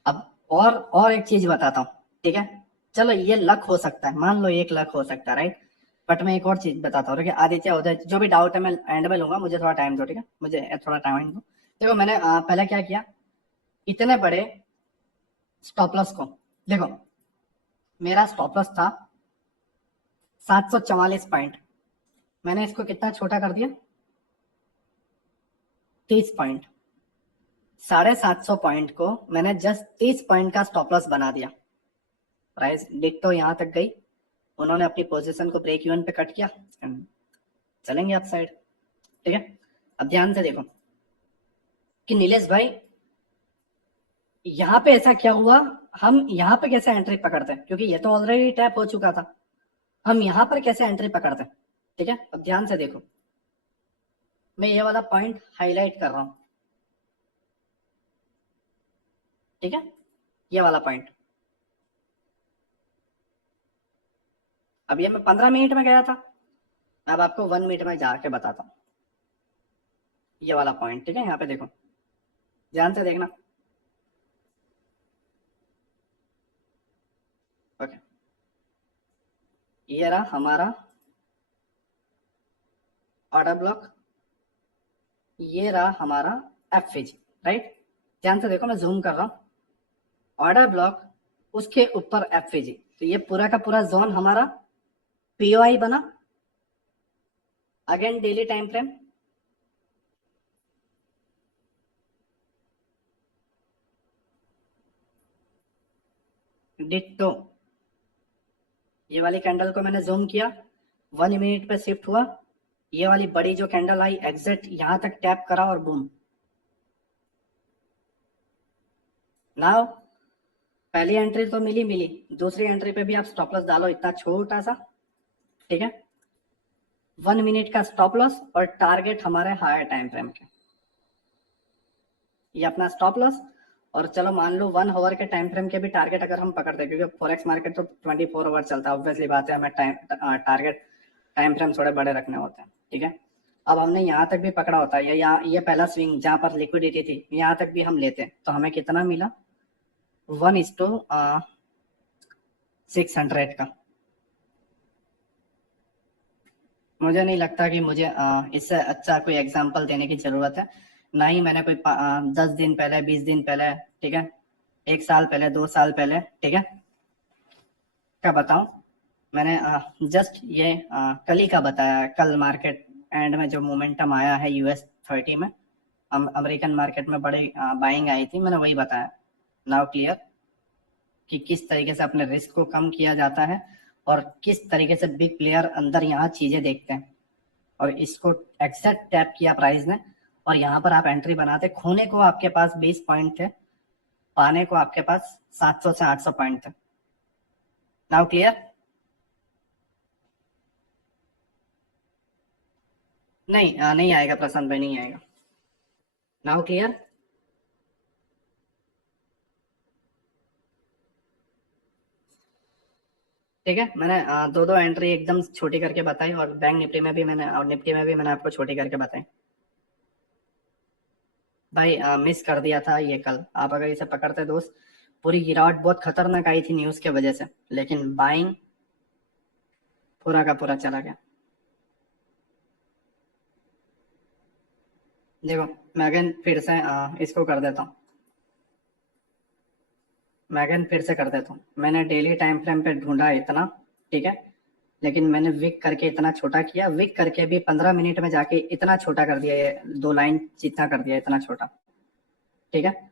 अब और एक चीज बताता हूँ, ठीक है, चलो ये लक हो सकता है, मान लो एक लक हो सकता है राइट, बट मैं एक और चीज बताता हूँ, ठीक है, आदित्य उदय जो भी डाउट है मैं एंड में लूंगा, मुझे थोड़ा टाइम दो, ठीक है, मुझे थोड़ा टाइम दो। देखो मैंने पहले क्या किया, इतने बड़े स्टॉप लॉस को, देखो मेरा स्टॉप लॉस था 744 पॉइंट, मैंने इसको कितना छोटा कर दिया, 30 पॉइंट, 750 पॉइंट को मैंने जस्ट 30 पॉइंट का स्टॉप लॉस बना दिया। प्राइस डिक्टो यहाँ तक गई, उन्होंने अपनी पोजीशन को ब्रेक इवन पे कट किया, चलेंगे अप साइड, ठीक है। अब ध्यान से देखो कि नीलेश भाई यहाँ पे ऐसा क्या हुआ, हम यहाँ पे कैसे एंट्री पकड़ते हैं, क्योंकि ये तो ऑलरेडी टैप हो चुका था, हम यहाँ पर कैसे एंट्री पकड़ते हैं, ठीक है। अब ध्यान से देखो, मैं ये वाला पॉइंट हाईलाइट कर रहा हूँ, ठीक है, ये वाला पॉइंट, अब ये मैं 15 मिनट में गया था, अब आपको 1 मिनट में जाके बताता हूँ, ये वाला पॉइंट, ठीक है, यहाँ पे देखो, ध्यान से देखना, ओके, ये रहा हमारा ऑर्डर ब्लॉक, ये रहा हमारा एफएजी राइट, ध्यान से देखो मैं जूम कर रहा हूँ, ऑर्डर ब्लॉक उसके ऊपर एफएजी, तो ये पूरा का पूरा जोन हमारा पीओआई बना, again daily time frame, ditto, ये वाली कैंडल को मैंने जूम किया, 1 मिनट पे शिफ्ट हुआ, ये वाली बड़ी जो कैंडल आई एग्जैक्ट यहां तक टैप करा और बूम। नाउ पहली एंट्री तो मिली, दूसरी एंट्री पे भी आप स्टॉप लॉस डालो इतना छोटा सा, ठीक है, 1 मिनट का स्टॉप लॉस और टारगेट हमारे हायर टाइम फ्रेम के, ये अपना स्टॉप लॉस। और चलो मान लो 1 आवर के टाइम फ्रेम के भी टारगेट अगर हम पकड़ते हैं, क्योंकि फॉरेक्स मार्केट तो 24 आवर चलता है, ऑब्वियसली बात है, हमें टारगेट टाइम फ्रेम थोड़े बड़े रखने होते हैं, ठीक है। अब हमने यहाँ तक भी पकड़ा होता है, या ये पहला स्विंग जहाँ पर लिक्विडिटी थी, यहाँ तक भी हम लेते हैं तो हमें कितना मिला, 1:600 का। मुझे नहीं लगता कि मुझे इससे अच्छा कोई एग्जाम्पल देने की जरूरत है, ना ही मैंने कोई 10 दिन पहले, 20 दिन पहले, ठीक है, 1 साल पहले, 2 साल पहले, ठीक है, क्या बताऊं, मैंने जस्ट ये कल ही का बताया, कल मार्केट एंड में जो मोमेंटम आया है US 30 में, अमेरिकन मार्केट में बड़ी बाइंग आई थी, मैंने वही बताया। नाउ क्लियर कि किस तरीके से अपने रिस्क को कम किया जाता है और किस तरीके से बिग प्लेयर अंदर यहाँ चीजें देखते हैं, और इसको एग्जैक्ट टैप किया प्राइस ने, और यहाँ पर आप एंट्री बनाते, खोने को आपके पास 20 पॉइंट थे, पाने को आपके पास 700 से 800 पॉइंट थे। Now clear? नहीं नहीं आएगा प्रशांत भाई, नहीं आएगा। Now clear? ठीक है, मैंने दो दो एंट्री एकदम छोटी करके बताई, और बैंक निफ्टी में भी मैंने, और निफ्टी में भी मैंने आपको छोटी करके बताई। भाई मिस कर दिया था ये कल, आप अगर इसे पकड़ते दोस्त, पूरी गिरावट बहुत खतरनाक आई थी न्यूज के वजह से, लेकिन बाइंग पूरा का पूरा चला गया। देखो मैं अगेन फिर से इसको कर देता हूँ, मैं अगेन फिर से कर देता हूँ। मैंने डेली टाइम फ्रेम पे ढूंढा इतना, ठीक है, लेकिन मैंने विक करके इतना छोटा किया, विक करके भी 15 मिनट में जाके इतना छोटा कर दिया, ये 2 लाइन जितना कर दिया, इतना छोटा, ठीक है,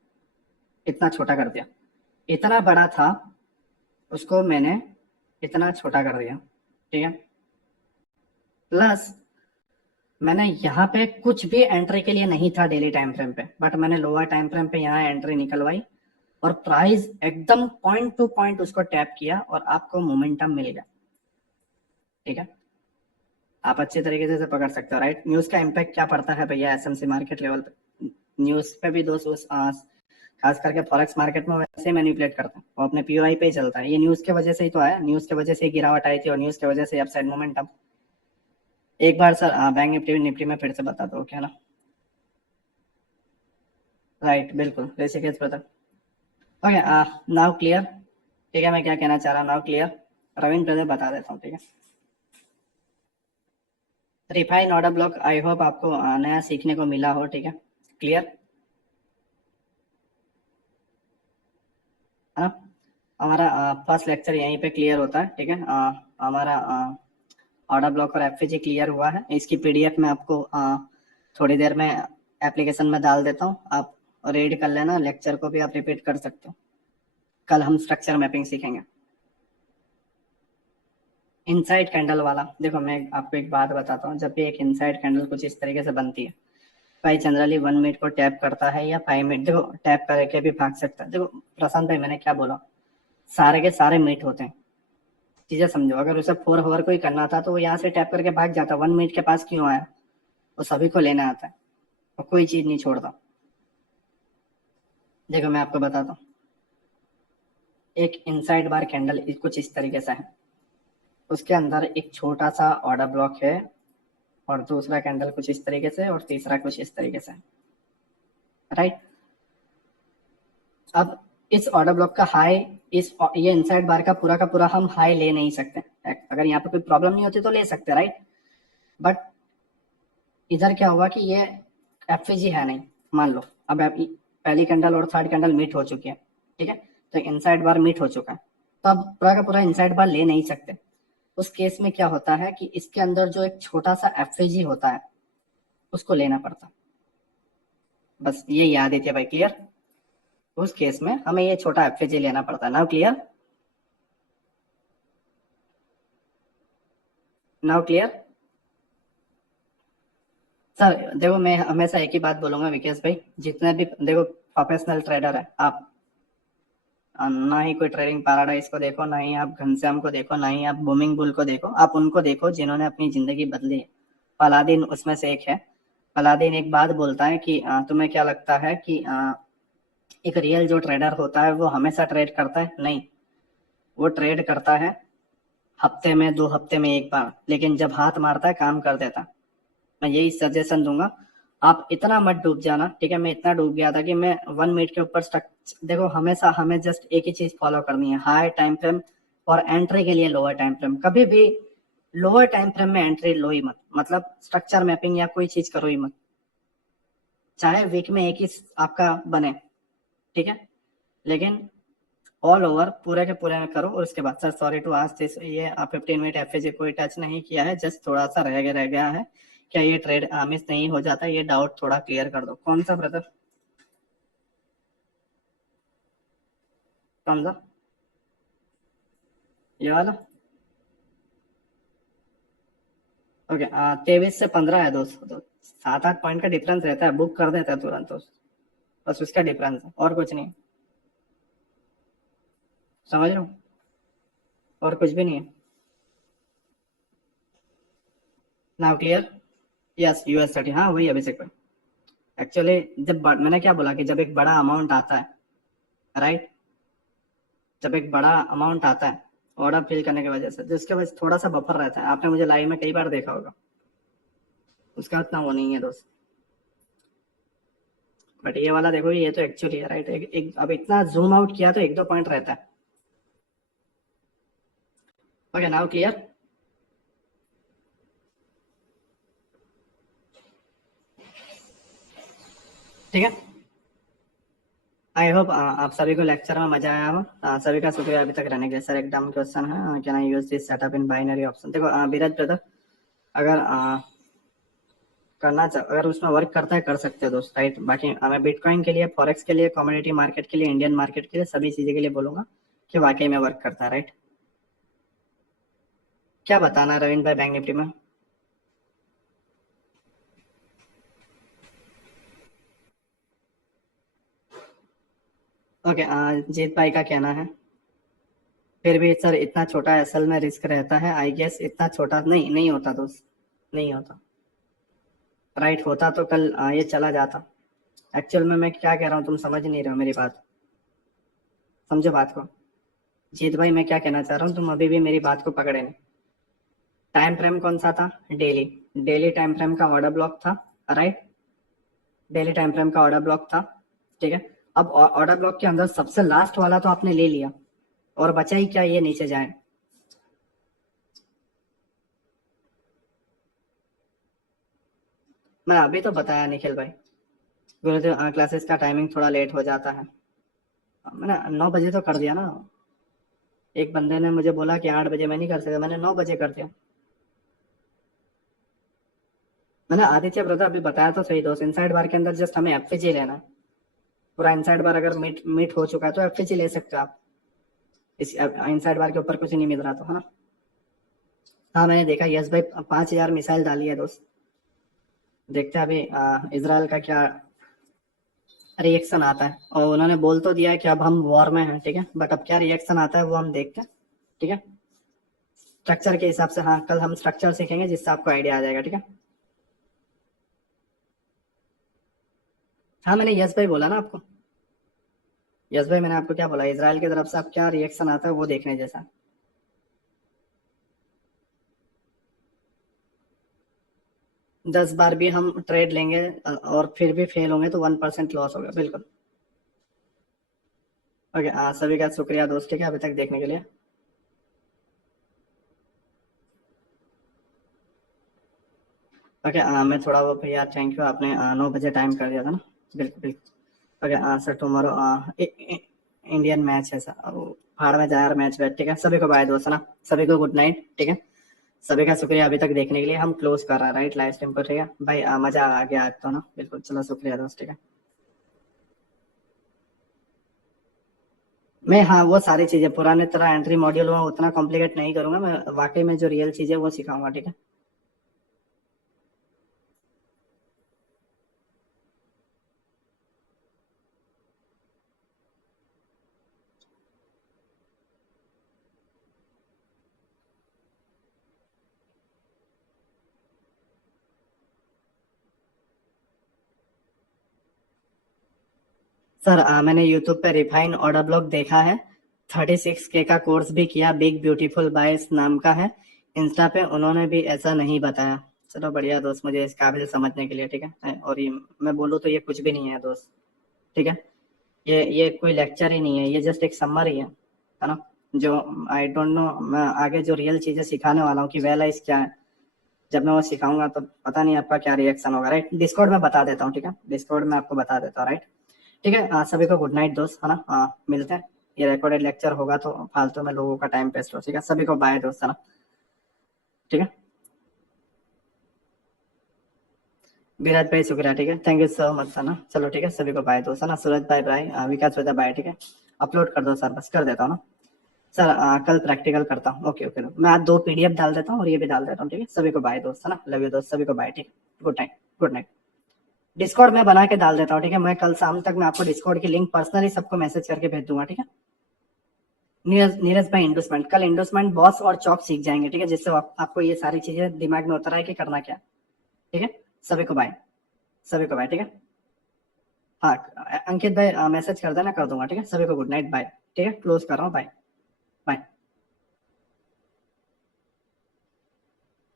इतना छोटा कर दिया। इतना बड़ा था उसको मैंने इतना छोटा कर दिया, ठीक है। प्लस मैंने यहाँ पे कुछ भी एंट्री के लिए नहीं था डेली टाइम फ्रेम पे, बट मैंने लोअर टाइम फ्रेम पे यहाँ एंट्री निकलवाई, और प्राइस एकदम पॉइंट टू पॉइंट उसको टैप किया और आपको मोमेंटम मिल गया, ठीक है। आप अच्छे तरीके से इसे पकड़ सकते हो, राइट। न्यूज का इम्पैक्ट क्या पड़ता है भैया एसएमसी मार्केट लेवल पे, न्यूज पे भी दोस्त खास करके फॉरेक्स मार्केट में वैसे मैनिपुलेट करते हैं, वो अपने पीओआई पे ही चलता है, ये न्यूज के वजह से ही तो आया, न्यूज के वजह से गिरावट आई थी, और न्यूज के वजह से अपसाइड मोमेंटम। एक बार सर बैंक निफ्टी निफ्टी में फिर से बता दो क्या ना, राइट, बिल्कुल Rishikesh brother. Okay now clear, ठीक है, मैं क्या कहना चाह रहा हूँ, नाउ क्लियर। रविंद्र ब्रदर बता देता हूँ, ठीक है। Refine order block, I hope आपको नया सीखने को मिला हो, ठीक है, क्लियर है ना। हमारा फर्स्ट लेक्चर यहीं पे क्लियर होता है, ठीक है। हमारा ऑर्डर ब्लॉक और एफएजी क्लियर हुआ है, इसकी पीडीएफ में आपको थोड़ी देर में एप्लीकेशन में डाल देता हूँ, आप रीड कर लेना, लेक्चर को भी आप रिपीट कर सकते हो। कल हम स्ट्रक्चर मैपिंग सीखेंगे। इनसाइड कैंडल वाला, देखो मैं आपको एक बात बताता हूँ, जब भी एक इनसाइड कैंडल कुछ इस तरीके से बनती है, भाई जनरली 1 मिनट को टैप करता है या 5 मिनट, देखो टैप करके भी भाग सकता है। देखो प्रशांत भाई मैंने क्या बोला, सारे के सारे मीट होते हैं, चीजें समझो, अगर उसे 4 आवर को ही करना था तो वो यहाँ से टैप करके भाग जाता, 1 मिनट के पास क्यों आया, वो सभी को लेना आता है, और कोई चीज नहीं छोड़ता। देखो मैं आपको बताता हूँ, एक इनसाइड बार कैंडल कुछ इस तरीके से है, उसके अंदर एक छोटा सा ऑर्डर ब्लॉक है, और दूसरा कैंडल कुछ इस तरीके से, और तीसरा कुछ इस तरीके से, राइट। अब इस ऑर्डर ब्लॉक का हाई, ये इनसाइड बार का पूरा हम हाई ले नहीं सकते, अगर यहाँ पे कोई प्रॉब्लम नहीं होती तो ले सकते, राइट। बट इधर क्या हुआ कि ये एफजी है नहीं, मान लो अब पहली कैंडल और थर्ड कैंडल मीट हो चुकी है, ठीक है, तो इनसाइड बार मीट हो चुका है, तो अब पूरा का पूरा इनसाइड बार ले नहीं सकते, उस केस में क्या होता है कि इसके अंदर जो एक छोटा सा एफएजी होता है उसको लेना पड़ता। बस ये याद है क्या भाई? क्लियर? उस केस में हमें ये छोटा एफएजी लेना पड़ता है। Now clear? Now clear? Sir देखो, मैं हमेशा एक ही बात बोलूंगा विकेश भाई, जितने भी देखो प्रोफेशनल ट्रेडर है आप, ना ही कोई ट्रेडिंग पैराडाइज को देखो, ना ही आप घनश्याम को देखो, ना ही आप बूमिंग बुल को देखो, आप उनको देखो जिन्होंने अपनी जिंदगी बदली है। अलादीन उसमें से एक है। अलादीन एक बात बोलता है कि तुम्हें क्या लगता है कि एक रियल जो ट्रेडर होता है वो हमेशा ट्रेड करता है? नहीं, वो ट्रेड करता है हफ्ते में, 2 हफ्ते में एक बार, लेकिन जब हाथ मारता है काम कर देता है। मैं यही सजेशन दूंगा, आप इतना मत डूब जाना, ठीक है? मैं इतना डूब गया था कि मैं 1 मिनट के ऊपर स्टक। देखो हमेशा हमें जस्ट एक ही चीज फॉलो करनी है, हाई टाइम फ्रेम, और एंट्री के लिए लोअर टाइम फ्रेम। कभी भी लोअर टाइम फ्रेम में एंट्री लो ही मत, मतलब स्ट्रक्चर मैपिंग या कोई चीज करो ही मत, चाहे वीक में एक ही आपका बने, ठीक है? लेकिन ऑल ओवर पूरे के पूरे में करो। और उसके बाद sir sorry to ask this, ये 15 मिनट एफएजी कोई टच नहीं किया है, जस्ट थोड़ा सा रह गया है। क्या ये ट्रेड मिस नहीं हो जाता? ये डाउट थोड़ा क्लियर कर दो। कौन सा ब्रदर? कौन सा? ये वाला? ओके, 23 से 15 है दोस्त, तो 7-8 पॉइंट का डिफरेंस रहता है, बुक कर देता है तुरंत दोस्त, बस उसका डिफरेंस है और कुछ नहीं। समझ रहे हो? और कुछ भी नहीं है। Now clear? यस, US30, हाँ वही अभिषेक भाई। एक्चुअली मैंने क्या बोला कि जब एक बड़ा अमाउंट आता है, राइट, जब एक बड़ा अमाउंट आता है ऑर्डर फिल करने की वजह से, जिसके वजह से थोड़ा सा बफर रहता है, आपने मुझे लाइव में कई बार देखा होगा, उसका उतना वो नहीं है दोस्त। बट ये वाला देखो, ये तो एक्चुअली है, राइट? अब इतना जूम आउट किया तो 1-2 पॉइंट रहता है। Okay, now clear? ठीक है। आई होप आप सभी को लेक्चर में मजा आया हो। सभी का शुक्रिया अभी तक रहने के लिए। सर एक डाउन क्वेश्चन है, can I use this setup in binary option? देखो बीरज ब्रदर, अगर करना चाह, अगर उसमें वर्क करता है कर सकते हो दोस्त, राइट? बाकी मैं बिटकॉइन के लिए, फॉरेक्स के लिए, कमोडिटी मार्केट के लिए, इंडियन मार्केट के लिए, सभी चीज़ों के लिए बोलूंगा कि वाकई में वर्क करता है, राइट? क्या बताना रविंद्र भाई बैंक निफ्टी में? ओके, जीत भाई का कहना है फिर भी सर इतना छोटा एसएल में रिस्क रहता है, आई गेस इतना छोटा नहीं होता दोस्त, नहीं होता, राइट? होता तो कल ये चला जाता। एक्चुअल में मैं क्या कह रहा हूँ तुम समझ नहीं रहे हो मेरी बात, समझो बात को। जीत भाई मैं क्या कहना चाह रहा हूँ, तुम अभी भी मेरी बात को पकड़े नहीं। टाइम फ्रेम कौन सा था? डेली। डेली टाइम फ्रेम का ऑर्डर ब्लॉक था, राइट? डेली टाइम फ्रेम का ऑर्डर ब्लॉक था, ठीक है? अब ऑर्डर ब्लॉक के अंदर सबसे लास्ट वाला तो आपने ले लिया, और बचा ही क्या, ये नीचे जाए। मैं अभी तो बताया निखिल भाई, गुरुदेव क्लासेस का टाइमिंग थोड़ा लेट हो जाता है। मैंने 9 बजे तो कर दिया ना। एक बंदे ने मुझे बोला कि 8 बजे मैं नहीं कर सकता, मैंने 9 बजे कर दिया। मैंने आदित्य ब्रदर अभी बताया तो सही दोस्त, इनसाइड बार के अंदर जस्ट हमें एफपीजी लेना है। पूरा इनसाइड बार अगर मीट मीट हो चुका है तो एफपीजी ले सकते हो आप। इस इनसाइड बार के ऊपर कुछ नहीं मिल रहा तो, है ना? हाँ मैंने देखा, यस भाई 5,000 मिसाइल डाली है दोस्त। देखते हैं अभी इसराइल का क्या रिएक्शन आता है। और उन्होंने बोल तो दिया है कि अब हम वॉर में हैं, ठीक है? बट अब क्या रिएक्शन आता है वो हम देखते हैं, ठीक है? स्ट्रक्चर के हिसाब से, हाँ कल हम स्ट्रक्चर सीखेंगे जिससे आपको आइडिया आ जाएगा, ठीक है? हाँ मैंने यस भाई बोला ना आपको। यस भाई मैंने आपको क्या बोला, इसराइल की तरफ से अब क्या रिएक्शन आता है वो देखने जैसा। 10 बार भी हम ट्रेड लेंगे और फिर भी फेल होंगे तो 1% लॉस होगा, बिल्कुल। ओके, सभी का शुक्रिया दोस्त, ठीक है, अभी तक देखने के लिए। ओके, मैं थोड़ा वो भैया, थैंक यू, आपने 9 बजे टाइम कर दिया था ना, बिल्कुल बिल्कुल। Okay sir, tomorrow Indian match है सर, भाड़ में जाए मैच बैठ, ठीक है? सभी को बाय दोस्त, है ना? सभी को गुड नाइट, ठीक है? सभी का शुक्रिया अभी तक देखने के लिए। हम क्लोज कर रहे हैं राइट लाइव स्ट्रीम को, ठीक है भाई। मजा आ गया आज तो ना, बिल्कुल। चलो शुक्रिया दोस्त, ठीक है। मैं, हाँ, वो सारी चीजें पुराने तरह एंट्री मॉड्यूल में उतना कॉम्प्लिकेट नहीं करूंगा मैं, वाकई में जो रियल चीज है वो सिखाऊंगा, ठीक है। सर मैंने यूट्यूब पे रिफाइन ऑर्डर ब्लॉक देखा है। 36K का कोर्स भी किया, बिग ब्यूटीफुल बाइस नाम का है। इंस्टा पे उन्होंने भी ऐसा नहीं बताया। चलो बढ़िया दोस्त, मुझे इस काबिल समझने के लिए, ठीक है। और ये मैं बोलूँ तो ये कुछ भी नहीं है दोस्त, ठीक है। ये कोई लेक्चर ही नहीं है, ये जस्ट एक समरी है ना। जो आई डोंट नो, मैं आगे जो रियल चीजें सिखाने वाला हूँ कि वेलाइज क्या है, जब मैं वो सिखाऊंगा तो पता नहीं आपका क्या रिएक्शन होगा, राइट। डिस्कॉर्ड में बता देता हूँ, ठीक है। डिस्कॉर्ड में आपको बता देता हूँ, राइट। ठीक है। सभी को गुड नाइट दोस्त, है ना। मिलते हैं। ये रिकॉर्डेड लेक्चर होगा तो फालतू में लोगों का टाइम वेस्ट हो, ठीक है। सभी को बाय दोस्त, है ना। ठीक है। विराज भाई शुक्रिया, ठीक है। थैंक यू सो मच, है ना। चलो ठीक है, सभी को बाय दोस्त, है ना। सूरज भाई बाय, विकास भाई बाय, ठीक है। अपलोड कर दो सर, बस कर देता हूँ ना सर। कल प्रैक्टिकल करता हूँ, ओके ओके। मैं आज 2 PDF डाल देता हूँ और ये भी डाल देता हूँ, ठीक है। सभी को बाय दोस्त, है ना। लव यू दोस्त, सभी को बाय, ठीक है। Good night, good night. Discord में बना के डाल देता हूँ, ठीक है। मैं कल शाम तक मैं आपको डिस्कॉर्ड की लिंक पर्सनली सबको मैसेज करके भेज दूंगा, ठीक है। नीरज नीरज भाई, इंडोसमेंट कल इंडोसमेंट बॉस और चॉप सीख जाएंगे, ठीक है। जिससे आपको ये सारी चीजें दिमाग में उतर आए कि करना क्या, ठीक है। सभी को बाय, सभी को बाय, ठीक है। हाँ, अंकित भाई मैसेज कर देना, कर दूंगा, ठीक है। सभी को गुड नाइट, बाय, ठीक है। क्लोज कर रहा हूँ, बाय बाय।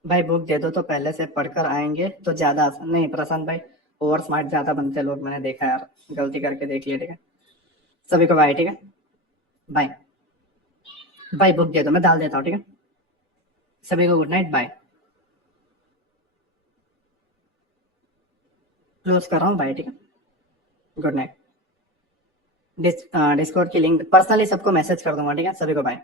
भाई बुक दे दो तो पहले से पढ़कर आएंगे तो ज्यादा आसान नहीं। प्रशांत भाई, ओवर स्मार्ट ज्यादा बनते लोग, मैंने देखा यार, गलती करके देख लिया, ठीक है। सभी को बाय, ठीक है। बाय। भाई बुक दे दो, मैं डाल देता हूँ, ठीक है। सभी को गुड नाइट, बाय। क्लोज कर रहा हूँ, बाय, ठीक है। Good night. डिस्कॉर्ड की लिंक पर्सनली सबको मैसेज कर दूंगा, ठीक है। सभी को बाय।